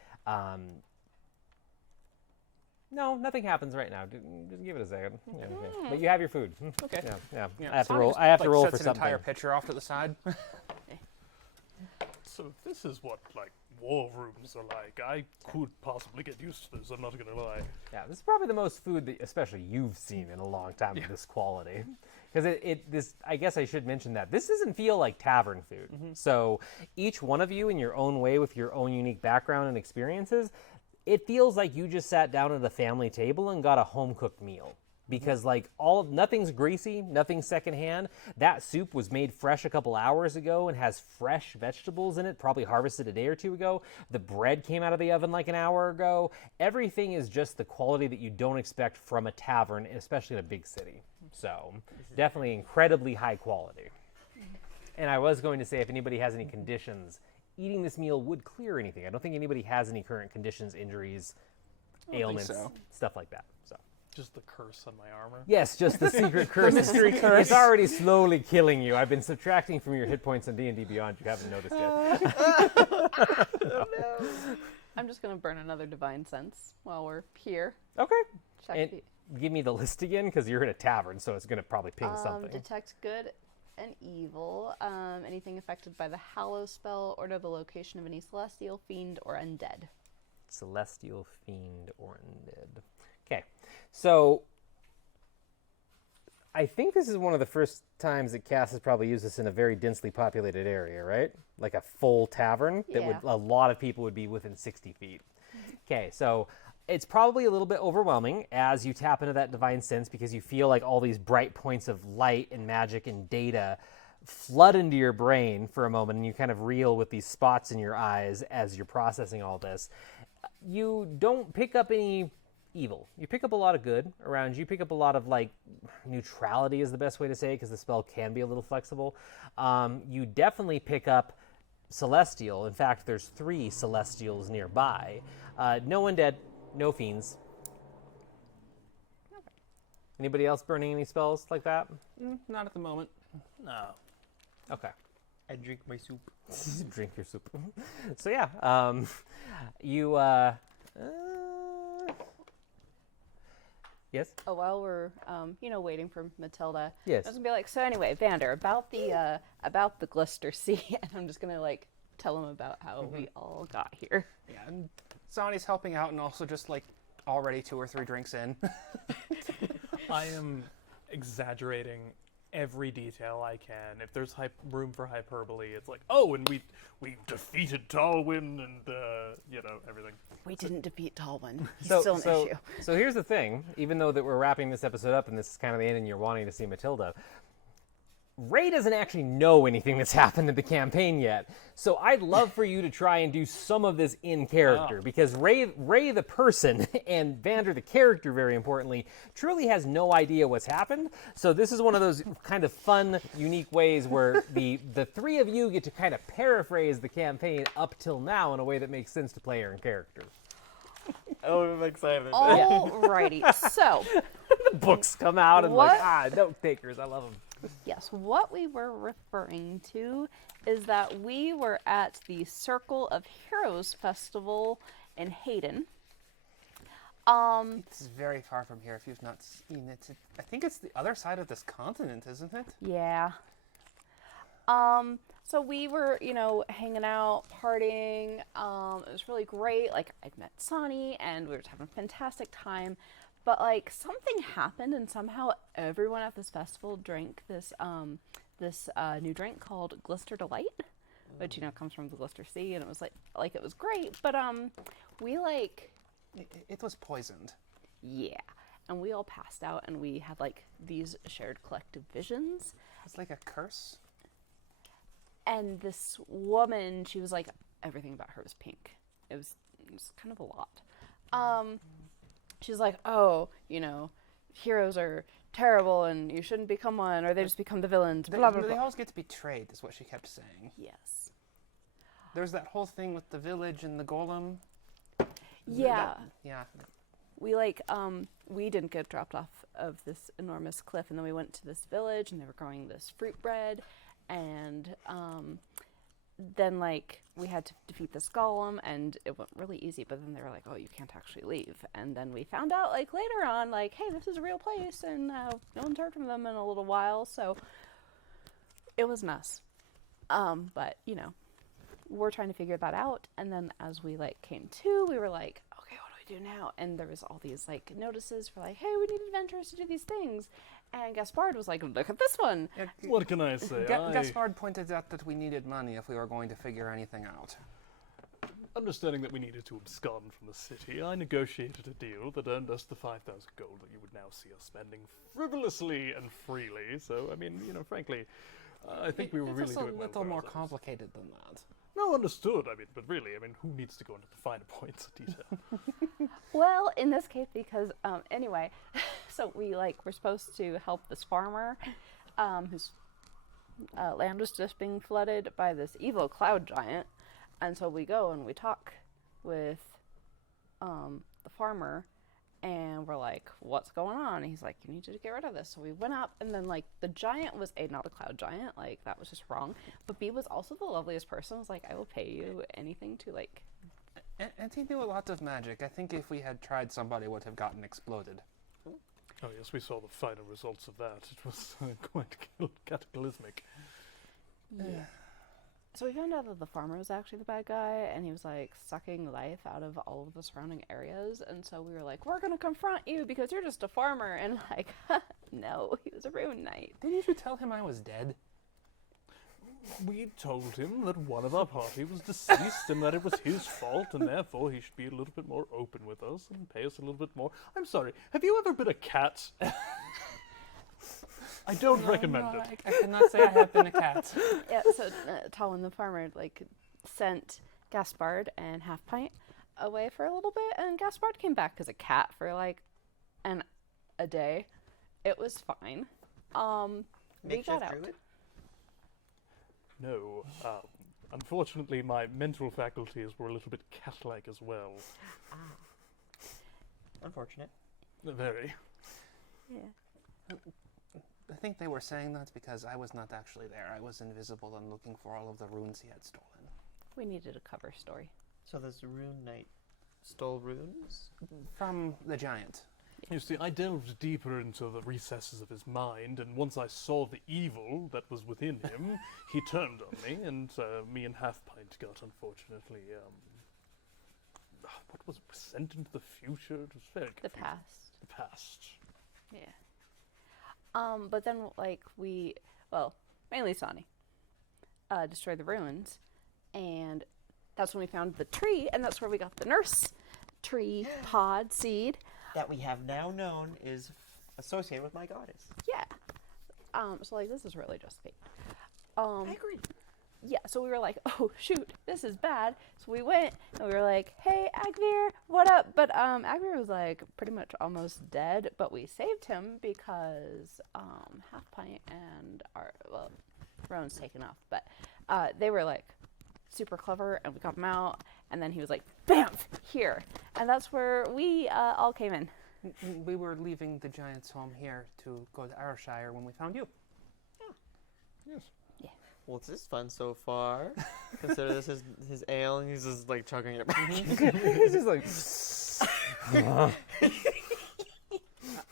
No, nothing happens right now. Just give it a second. Yeah, okay. But you have your food. Okay. Yeah. Yeah, I have to Sonny roll. just, I have to like, roll sets for an something. entire pitcher off to the side. So this is what like war rooms are like. I could possibly get used to this. I'm not gonna lie. Yeah, this is probably the most food that, especially you've seen in a long time of this quality. Because this, I guess I should mention that this doesn't feel like tavern food. So each one of you, in your own way, with your own unique background and experiences, it feels like you just sat down at a family table and got a home cooked meal. Because like nothing's greasy, nothing's secondhand. That soup was made fresh a couple hours ago and has fresh vegetables in it, probably harvested a day or two ago. The bread came out of the oven like an hour ago. Everything is just the quality that you don't expect from a tavern, especially in a big city. So definitely incredibly high quality. And I was going to say, if anybody has any conditions, eating this meal would clear anything. I don't think anybody has any current conditions, injuries, ailments, so. stuff like that. So. Just the curse on my armor. Yes, just the secret curse. mystery curse. It's already slowly killing you. I've been subtracting from your hit points on D&D Beyond. You haven't noticed yet. I'm just going to burn another divine sense while we're here. Okay. Check And give me the list again, because you're in a tavern, so it's going to probably ping something. Detect good and evil. Anything affected by the Hallow spell, or to the location of any celestial, fiend, or undead. Celestial, fiend, or undead. Okay. So I think this is one of the first times that Cass has probably used this in a very densely populated area, right? Like a full tavern that would Yeah. a lot of people would be within 60 feet. Okay, so it's probably a little bit overwhelming as you tap into that divine sense, because you feel like all these bright points of light and magic and data flood into your brain for a moment, and you kind of reel with these spots in your eyes as you're processing all this. You don't pick up any evil. You pick up a lot of good around you. You pick up a lot of like neutrality is the best way to say it, because the spell can be a little flexible. You definitely pick up celestial. In fact, there's 3 celestials nearby. No undead, no fiends. Anybody else burning any spells like that? Not at the moment. No. Okay. I drink my soup. Drink your soup. So yeah, you yes. Oh, while we're, waiting for Matilda, Yes. I was gonna be like, so anyway, Vander, about the Glister Sea, and I'm just gonna like tell him about how we all got here. Yeah, and Sonny's helping out and also just like already 2 or 3 drinks in. I am exaggerating every detail I can. If there's room for hyperbole, it's like, oh, and we defeated Talwyn and everything. We didn't defeat Talwyn. He's So, still an so, issue. so here's the thing. Even though that we're wrapping this episode up and this is kind of the end and you're wanting to see Matilda, Ray doesn't actually know anything that's happened in the campaign yet. So I'd love for you to try and do some of this in character because Ray the person and Vander the character, very importantly, truly has no idea what's happened. So this is one of those kind of fun, unique ways where the 3 of you get to kind of paraphrase the campaign up till now in a way that makes sense to player and character. Oh, I'm excited. Alrighty. So, The books come out and What? note takers, I love them. yes, what we were referring to is that we were at the Circle of Heroes Festival in Hayden. It's very far from here if you've not seen it. I think it's the other side of this continent, isn't it? Yeah. So we were, hanging out, partying. It was really great. Like, I'd met Sonny, and we were having a fantastic time. But, like, something happened, and somehow everyone at this festival drank this new drink called Glister Delight, which, comes from the Glister Sea, and it was, like it was great. But, we, It was poisoned. yeah. And we all passed out, and we had, these shared collective visions. It's like a curse. And this woman, she was like, everything about her was pink. It was kind of a lot. She's like, oh, heroes are terrible and you shouldn't become one, or they just become the villains, blah, blah, They blah. always get betrayed, is what she kept saying. Yes. There's that whole thing with the village and the golem. Yeah. Yeah. We, we didn't get dropped off of this enormous cliff, and then we went to this village, and they were growing this fruit bread, and then we had to defeat this golem, and it went really easy, but then they were like, oh, you can't actually leave. And then we found out later on, hey, this is a real place, and no one's heard from them in a little while, so it was a mess. But we're trying to figure that out, and then as we we were like, okay, what do we do now? And there was all these notices for hey, we need adventurers to do these things. And Gaspard was like, look at this one. What can I say? Gaspard pointed out that we needed money if we were going to figure anything out. Understanding that we needed to abscond from the city, I negotiated a deal that earned us the 5,000 gold that you would now see us spending frivolously and freely. So, frankly, I think we were really doing well It's a little for more ourselves. complicated than that. No, understood. But really, who needs to go into the finer points of detail? Well, in this case, because, anyway, so we, we're supposed to help this farmer, whose land was just being flooded by this evil cloud giant. And so we go and we talk with the farmer, and we're like, what's going on? And he's like, you need to get rid of this. So we went up, and then the giant was A, not a cloud giant, that was just wrong, but B was also the loveliest person. Was like, I will pay you anything to And he knew a lot of magic. I think if we had tried, somebody would have gotten exploded. Oh yes, we saw the final results of that. It was quite cataclysmic. Yeah. So we found out that the farmer was actually the bad guy, and he was sucking life out of all of the surrounding areas. And so we were like, we're gonna confront you because you're just a farmer. And no, he was a ruined knight. Didn't you tell him I was dead? We told him that one of our party was deceased and that it was his fault, and therefore he should be a little bit more open with us and pay us a little bit more. I'm sorry, have you ever been a cat? I don't recommend it. I cannot say I have been a cat. Yeah, so Talwyn the farmer sent Gaspard and Half Pint away for a little bit, and Gaspard came back as a cat for a day. It was fine. We got out. Druid? No. Unfortunately, my mental faculties were a little bit cat-like as well. Unfortunate. Very. Yeah. I think they were saying that because I was not actually there. I was invisible and looking for all of the runes he had stolen. We needed a cover story. So this rune knight stole runes? From the giant. You see, I delved deeper into the recesses of his mind, and once I saw the evil that was within him, he turned on me, and me and Half Pint got, unfortunately, what was it, sent into the future? It was very The confusing. past. The past. Yeah. But then, like, mainly Sonny, destroyed the ruins, and that's when we found the tree, and that's where we got the nurse tree pod seed. That we have now known is associated with my goddess. Yeah. So, like, this is really just fate. I agree. Yeah, so we were like, oh, shoot, this is bad. So we went, and we were like, hey, Agvir, what up? But Agvir was, like, pretty much almost dead, but we saved him because Half Pint and Rowan's taken off. But they were, like, super clever, and we got him out, and then he was like, bam, here. And that's where we all came in. We were leaving the giant's home here to go to Orashire when we found you. Yes. Well, this is fun so far. Consider this his ale, and he's just like chugging it. He's just like.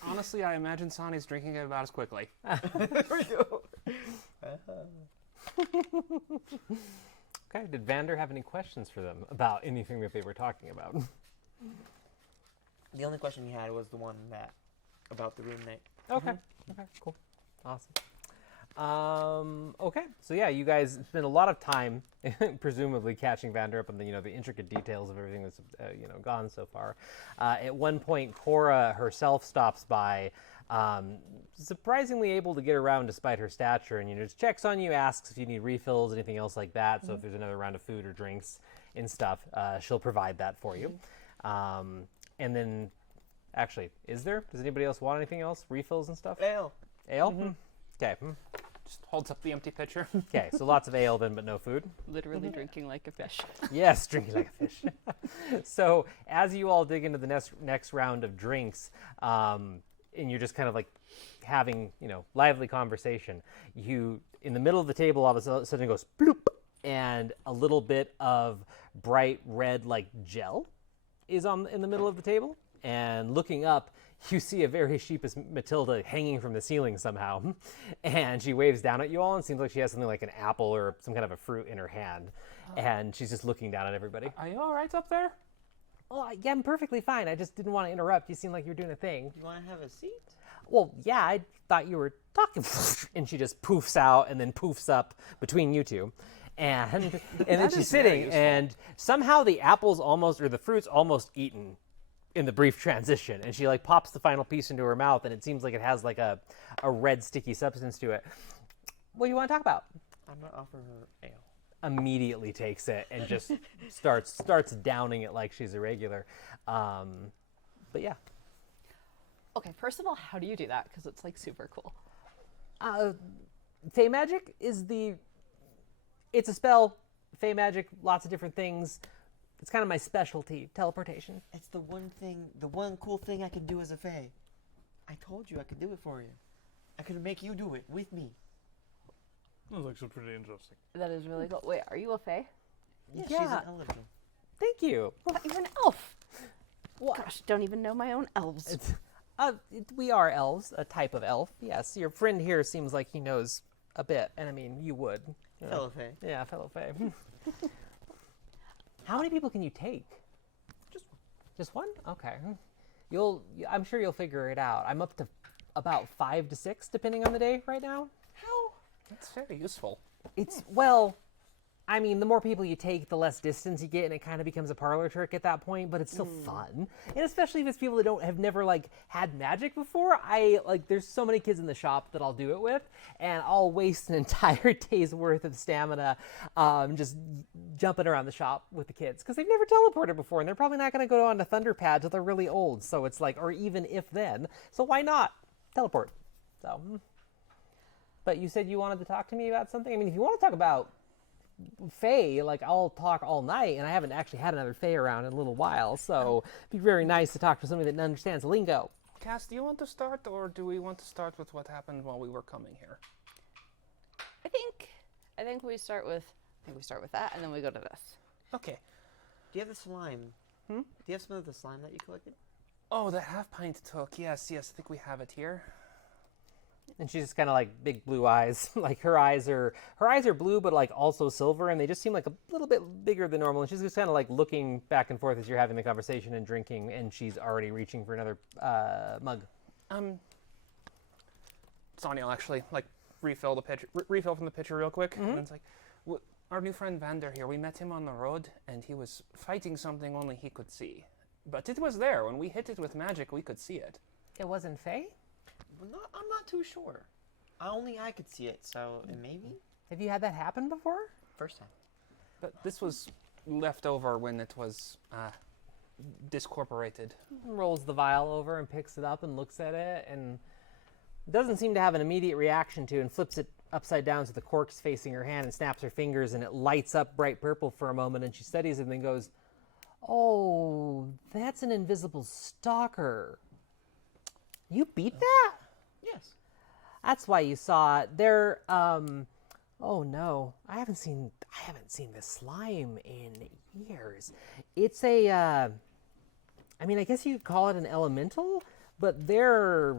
Honestly, I imagine Sonny's drinking it about as quickly. There we go. Okay. Did Vander have any questions for them about anything that they were talking about? The only question he had was the one about the roommate. Okay. Okay. Cool. Awesome. Okay. So yeah, you guys spend a lot of time, presumably catching Vander up on the the intricate details of everything that's gone so far. At one point, Cora herself stops by, surprisingly able to get around despite her stature, and just checks on you, asks if you need refills, anything else like that. So if there's another round of food or drinks and stuff, she'll provide that for you. And then, actually, does anybody else want anything else? Refills and stuff? Ale. Ale? Okay. Just holds up the empty pitcher. Okay, so lots of ale then, but no food. Literally drinking like a fish. Yes, drinking like a fish. So as you all dig into the next round of drinks, and you're just kind of like having lively conversation, in the middle of the table all of a sudden it goes bloop, and a little bit of bright red like gel is in the middle of the table, and looking up, you see a very sheepish Matilda hanging from the ceiling somehow, and she waves down at you all, and seems like she has something like an apple or some kind of a fruit in her hand, and she's just looking down at everybody. Are you all right up there? Oh, yeah, I'm perfectly fine. I just didn't want to interrupt. You seem like you're doing a thing. You want to have a seat? Well, yeah, I thought you were talking, and she just poofs out and then poofs up between you two. And then she's sitting, and somehow the the fruit's almost eaten in the brief transition, and she like pops the final piece into her mouth, and it seems like it has like a red sticky substance to it. What do you want to talk about? I'm gonna offer her ale. Immediately takes it and just starts downing it like she's a regular. But yeah. Okay, first of all, how do you do that? Because it's like super cool. Fey magic it's a spell. Fey magic, lots of different things. It's kind of my specialty, teleportation. It's the one cool thing I can do as a fae. I told you I could do it for you. I could make you do it with me. That's actually pretty interesting. That is really cool. Wait, are you a fae? Yeah, Yeah. she's an elemental. Thank you. You're an elf. Gosh, don't even know my own elves. We are elves, a type of elf. Yes, your friend here seems like he knows a bit, and I mean, you would. Fellow fae. Yeah, fellow fae. How many people can you take? Just one. Just one? Okay. I'm sure you'll figure it out. I'm up to about 5 to 6, depending on the day right now. How? That's very useful. Well, I mean, the more people you take, the less distance you get, and it kind of becomes a parlor trick at that point, but it's still fun. And especially if it's people that have never had magic before. There's so many kids in the shop that I'll do it with, and I'll waste an entire day's worth of stamina just jumping around the shop with the kids, because they've never teleported before, and they're probably not going to go on to Thunderpad till they're really old. So it's like, or even if then. So why not teleport? So, but you said you wanted to talk to me about something. I mean, if you want to talk about Fae, I'll talk all night, and I haven't actually had another Fae around in a little while, so it'd be very nice to talk to somebody that understands lingo. Cass, do you want to start, or do we want to start with what happened while we were coming here? I think we start with that, and then we go to this. Okay. Do you have the slime? Do you have some of the slime that you collected? Oh, that half pint took. Yes, I think we have it here. And she's just kind of like big blue eyes. Like her eyes are blue, but like also silver, and they just seem like a little bit bigger than normal. And she's just kind of like looking back and forth as you're having the conversation and drinking, and she's already reaching for another mug. Sonia will actually like refill from the pitcher real quick. Mm-hmm. And it's like, our new friend Vander here, we met him on the road, and he was fighting something only he could see. But it was there. When we hit it with magic, we could see it. It wasn't Faye? Well, I'm not too sure. Only I could see it, so maybe Have you had that happen before? first time. But this was left over when it was discorporated. Rolls the vial over and picks it up and looks at it and doesn't seem to have an immediate reaction to, and flips it upside down so the cork's facing her hand and snaps her fingers, and it lights up bright purple for a moment, and she studies it and then goes, "Oh, that's an invisible stalker. You beat that? Yes. That's why you saw it. They're oh no, I haven't seen this slime in years. It's a I mean, I guess you could call it an elemental, but they're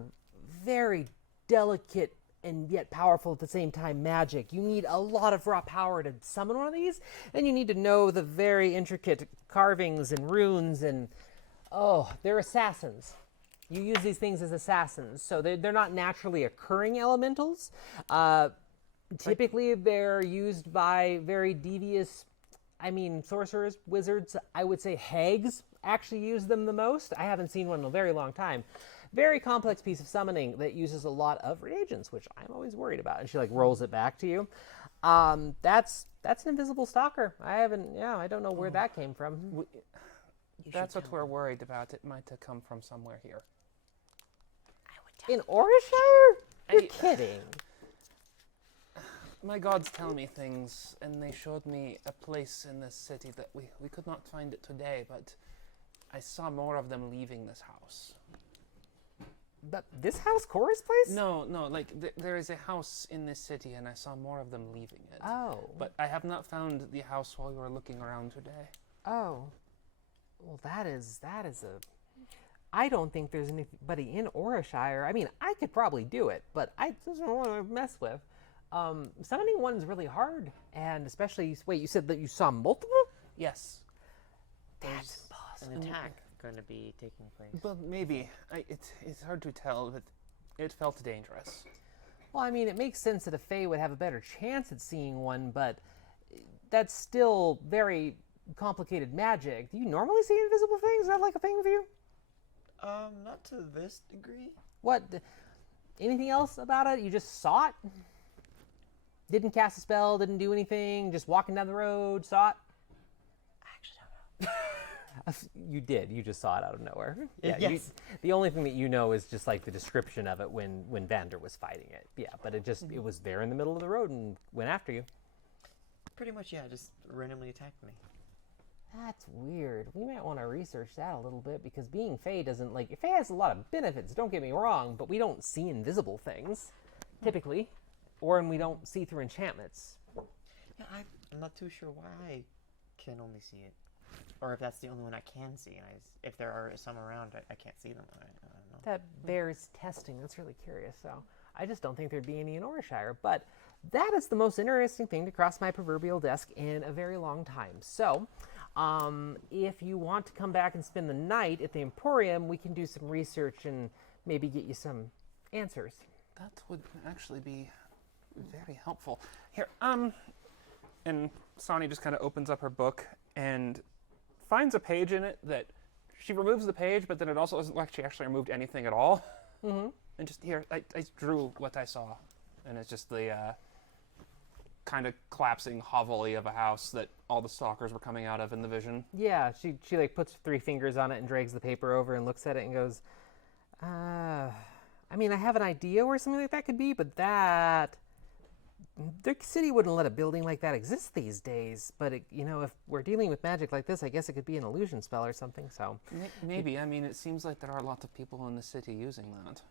very delicate and yet powerful at the same time magic. You need a lot of raw power to summon one of these, and you need to know the very intricate carvings and runes, and they're assassins. You use these things as assassins, so they're not naturally occurring elementals. Typically, they're used by very devious, sorcerers, wizards. I would say hags actually use them the most. I haven't seen one in a very long time. Very complex piece of summoning that uses a lot of reagents, which I'm always worried about. And she like rolls it back to you. That's an invisible stalker. I don't know where that came from. That's what we're worried about. It might have come from somewhere here. In Orashire? You're kidding. My gods tell me things, and they showed me a place in this city that we could not find it today, but I saw more of them leaving this house. But this house, Cora's place? No, like there is a house in this city, and I saw more of them leaving it. Oh. But I have not found the house while we were looking around today. Oh. Well, that is a... I don't think there's anybody in Orashire. I mean, I could probably do it, but I just don't want to mess with. Summoning one's really hard, and especially... Wait, you said that you saw multiple? Yes. That's impossible. An attack going to be taking place. Well, maybe. It's hard to tell, but it felt dangerous. Well, I mean, it makes sense that a Fae would have a better chance at seeing one, but that's still very complicated magic. Do you normally see invisible things? Is that like a thing for you? Not to this degree. What? Anything else about it? You just saw it? Didn't cast a spell, didn't do anything, just walking down the road, saw it? I actually don't know. You did. You just saw it out of nowhere. Yeah. Yes. The only thing that you know is just like the description of it when Vander was fighting it. Yeah, but it was there in the middle of the road and went after you. Pretty much, yeah, just randomly attacked me. That's weird. We might want to research that a little bit, because being Fae doesn't, like, Fae has a lot of benefits, don't get me wrong, but we don't see invisible things, typically, or we don't see through enchantments. Yeah, I'm not too sure why I can only see it. Or if that's the only one I can see, and if there are some around, I can't see them. I don't know. That bears testing. That's really curious. So I just don't think there'd be any in Orashire. But that is the most interesting thing to cross my proverbial desk in a very long time. So if you want to come back and spend the night at the Emporium, we can do some research and maybe get you some answers. That would actually be very helpful. Here, and Sonny just kind of opens up her book and finds a page in it that she removes the page, but then it also isn't like she actually removed anything at all. Mm-hmm. And just here, I drew what I saw, and it's just the kind of collapsing hovel of a house that all the stalkers were coming out of in the vision. Yeah, she like puts 3 fingers on it and drags the paper over and looks at it and goes, I mean, I have an idea where something like that could be, but the city wouldn't let a building like that exist these days. But, if we're dealing with magic like this, I guess it could be an illusion spell or something, so. Maybe. I mean, it seems like there are a lot of people in the city using that.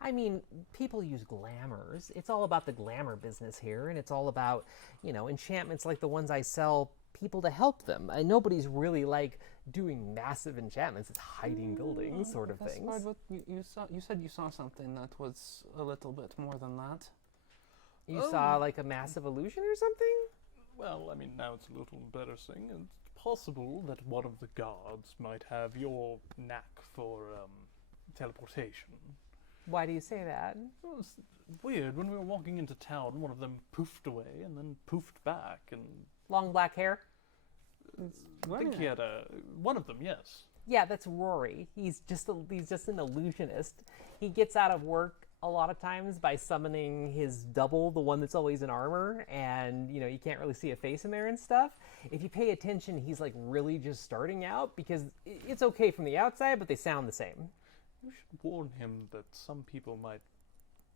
I mean, people use glamours. It's all about the glamour business here, and it's all about, enchantments like the ones I sell people to help them. Nobody's really like doing massive enchantments. It's hiding buildings sort of things. What you saw? You said you saw something that was a little bit more than that. You saw like a massive illusion or something? Well, I mean, now it's a little embarrassing. It's possible that one of the guards might have your knack for teleportation. Why do you say that? Well, it's weird. When we were walking into town, one of them poofed away and then poofed back. And Long black hair? I think he had one of them, yes. Yeah, that's Rory. He's just an illusionist. He gets out of work a lot of times by summoning his double, the one that's always in armor, and you can't really see a face in there and stuff. If you pay attention, he's like really just starting out because it's okay from the outside, but they sound the same. You should warn him that some people might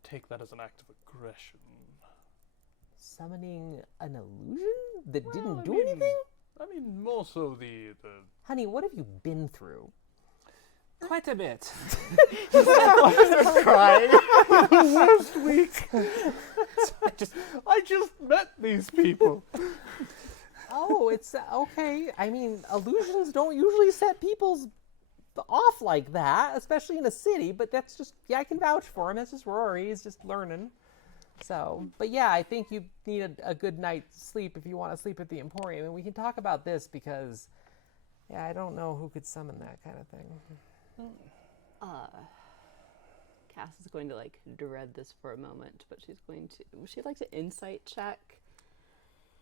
take that as an act of aggression. Summoning an illusion that Well, didn't I do mean- anything? I mean, more so the Honey, what have you been through? Quite a bit. Crying. last week. I just met these people. Oh, it's okay. I mean, illusions don't usually set people's off like that, especially in a city, but that's just, I can vouch for him. That's just Rory. He's just learning. So, but yeah, I think you need a good night's sleep if you want to sleep at the Emporium. And we can talk about this because, yeah, I don't know who could summon that kind of thing. Cass is going to like dread this for a moment, but would she like to insight check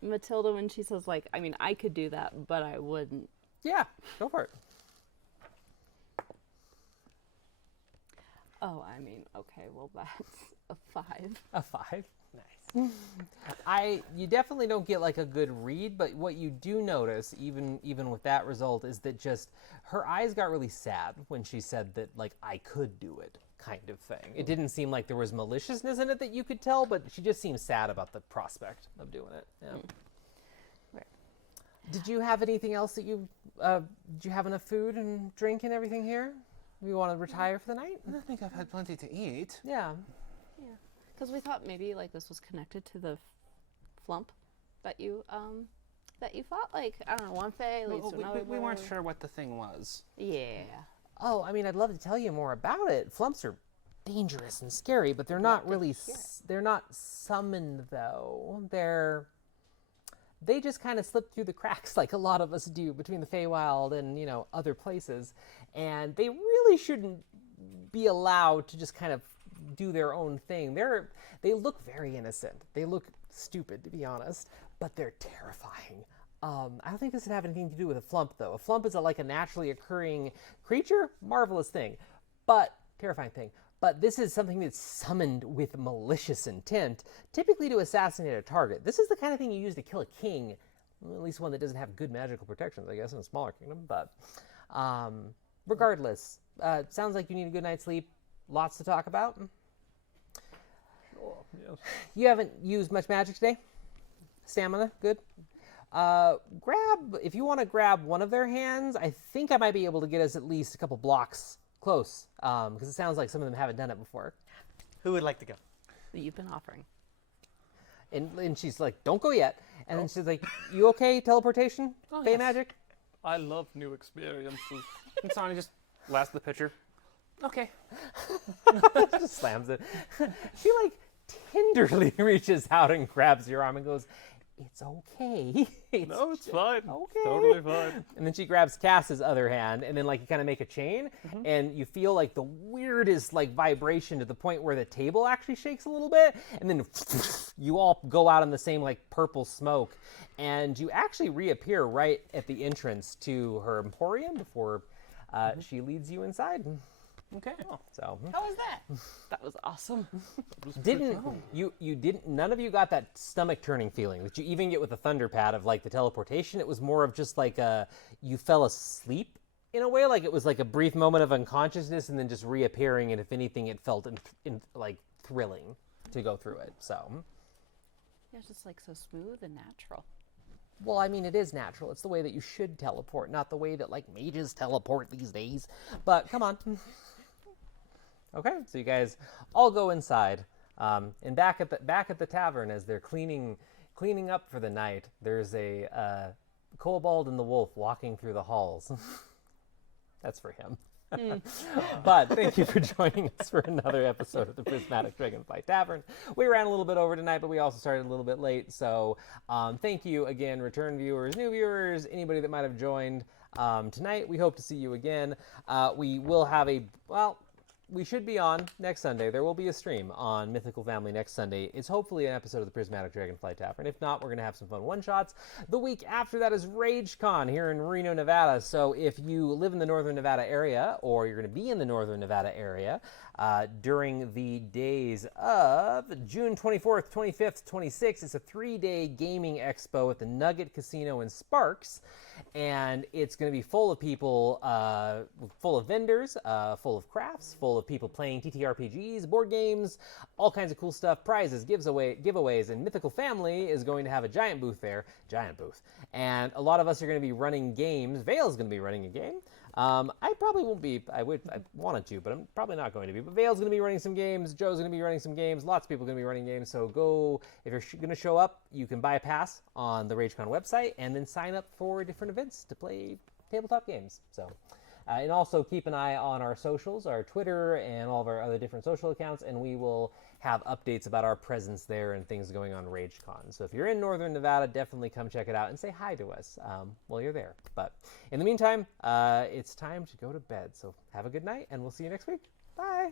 Matilda when she says like, I mean, I could do that, but I wouldn't. Yeah, go for it. Oh, I mean, okay, well that's a 5. A 5. Nice. You definitely don't get like a good read, but what you do notice, even with that result, is that just her eyes got really sad when she said that like I could do it, kind of thing. It didn't seem like there was maliciousness in it that you could tell, but she just seemed sad about the prospect of doing it. Yeah. Right. Did you have anything else that did you have enough food and drink and everything here? You want to retire for the night? I think I've had plenty to eat. Yeah. Because we thought maybe like this was connected to the flump that you fought. Like, I don't know, one fey leads to another. We weren't sure what the thing was. Yeah. Oh, I mean, I'd love to tell you more about it. Flumps are dangerous and scary, but they're not really. They're not summoned though. They just kind of slip through the cracks like a lot of us do between the Feywild and other places, and they really shouldn't be allowed to just kind of do their own thing. They look very innocent. They look stupid, to be honest, but they're terrifying. I don't think this would have anything to do with a flump, though. A flump is like a naturally occurring creature, marvelous thing, but terrifying thing. But this is something that's summoned with malicious intent, typically to assassinate a target. This is the kind of thing you use to kill a king, at least one that doesn't have good magical protections, I guess, in a smaller kingdom. But regardless, sounds like you need a good night's sleep. Lots to talk about. Sure, yes. You haven't used much magic today? Stamina, good. If you want to grab one of their hands, I think I might be able to get us at least a couple blocks close, because it sounds like some of them haven't done it before. Who would like to go? That you've been offering. And she's like, don't go yet. And then she's like, you okay, teleportation? Oh, Fey yes. magic? I love new experiences. And Sonny just lasts the pitcher. Okay. Just slams it. She like tenderly reaches out and grabs your arm and goes, it's okay. No, it's fine. okay. Totally fine. And then she grabs Cass's other hand, and then like you kind of make a chain, and you feel like the weirdest like vibration to the point where the table actually shakes a little bit, and then you all go out in the same like purple smoke, and you actually reappear right at the entrance to her Emporium before she leads you inside. Okay. So How was that? That was awesome. none of you got that stomach turning feeling that you even get with the thunder pad of like the teleportation. It was more of just like you fell asleep in a way, like it was like a brief moment of unconsciousness and then just reappearing, and if anything it felt like thrilling to go through it. So Yeah, it's just like so smooth and natural. well, I mean, it is natural. It's the way that you should teleport, not the way that like mages teleport these days. But come on. Okay, so you guys all go inside, and back at the tavern as they're cleaning up for the night. There's a Kobold and the Wolf walking through the halls. That's for him. But thank you for joining us for another episode of the Prismatic Dragonfly Tavern. We ran a little bit over tonight, but we also started a little bit late. So thank you again, return viewers, new viewers, anybody that might have joined tonight. We hope to see you again. We will have we should be on next Sunday. There will be a stream on Mythical Family next Sunday. It's hopefully an episode of the Prismatic Dragonfly Tavern. If not, we're going to have some fun one-shots. The week after that is RageCon here in Reno, Nevada. So if you live in the Northern Nevada area, or you're going to be in the Northern Nevada area, during the days of June 24th, 25th, 26th, it's a 3-day gaming expo at the Nugget Casino in Sparks. And it's going to be full of people, full of vendors, full of crafts, full of people playing TTRPGs, board games, all kinds of cool stuff, prizes, giveaways, and Mythical Family is going to have a giant booth there, and a lot of us are going to be running games. Vale's going to be running a game. I probably won't be. I wanted to, but I'm probably not going to be. But Vale's going to be running some games. Joe's going to be running some games. Lots of people are going to be running games. So go, if you're going to show up, you can buy a pass on the RageCon website and then sign up for different events to play tabletop games. So, and also keep an eye on our socials, our Twitter, and all of our other different social accounts, and we will have updates about our presence there and things going on RageCon. So if you're in Northern Nevada, definitely come check it out and say hi to us while you're there. But in the meantime, it's time to go to bed. So have a good night, and we'll see you next week. Bye.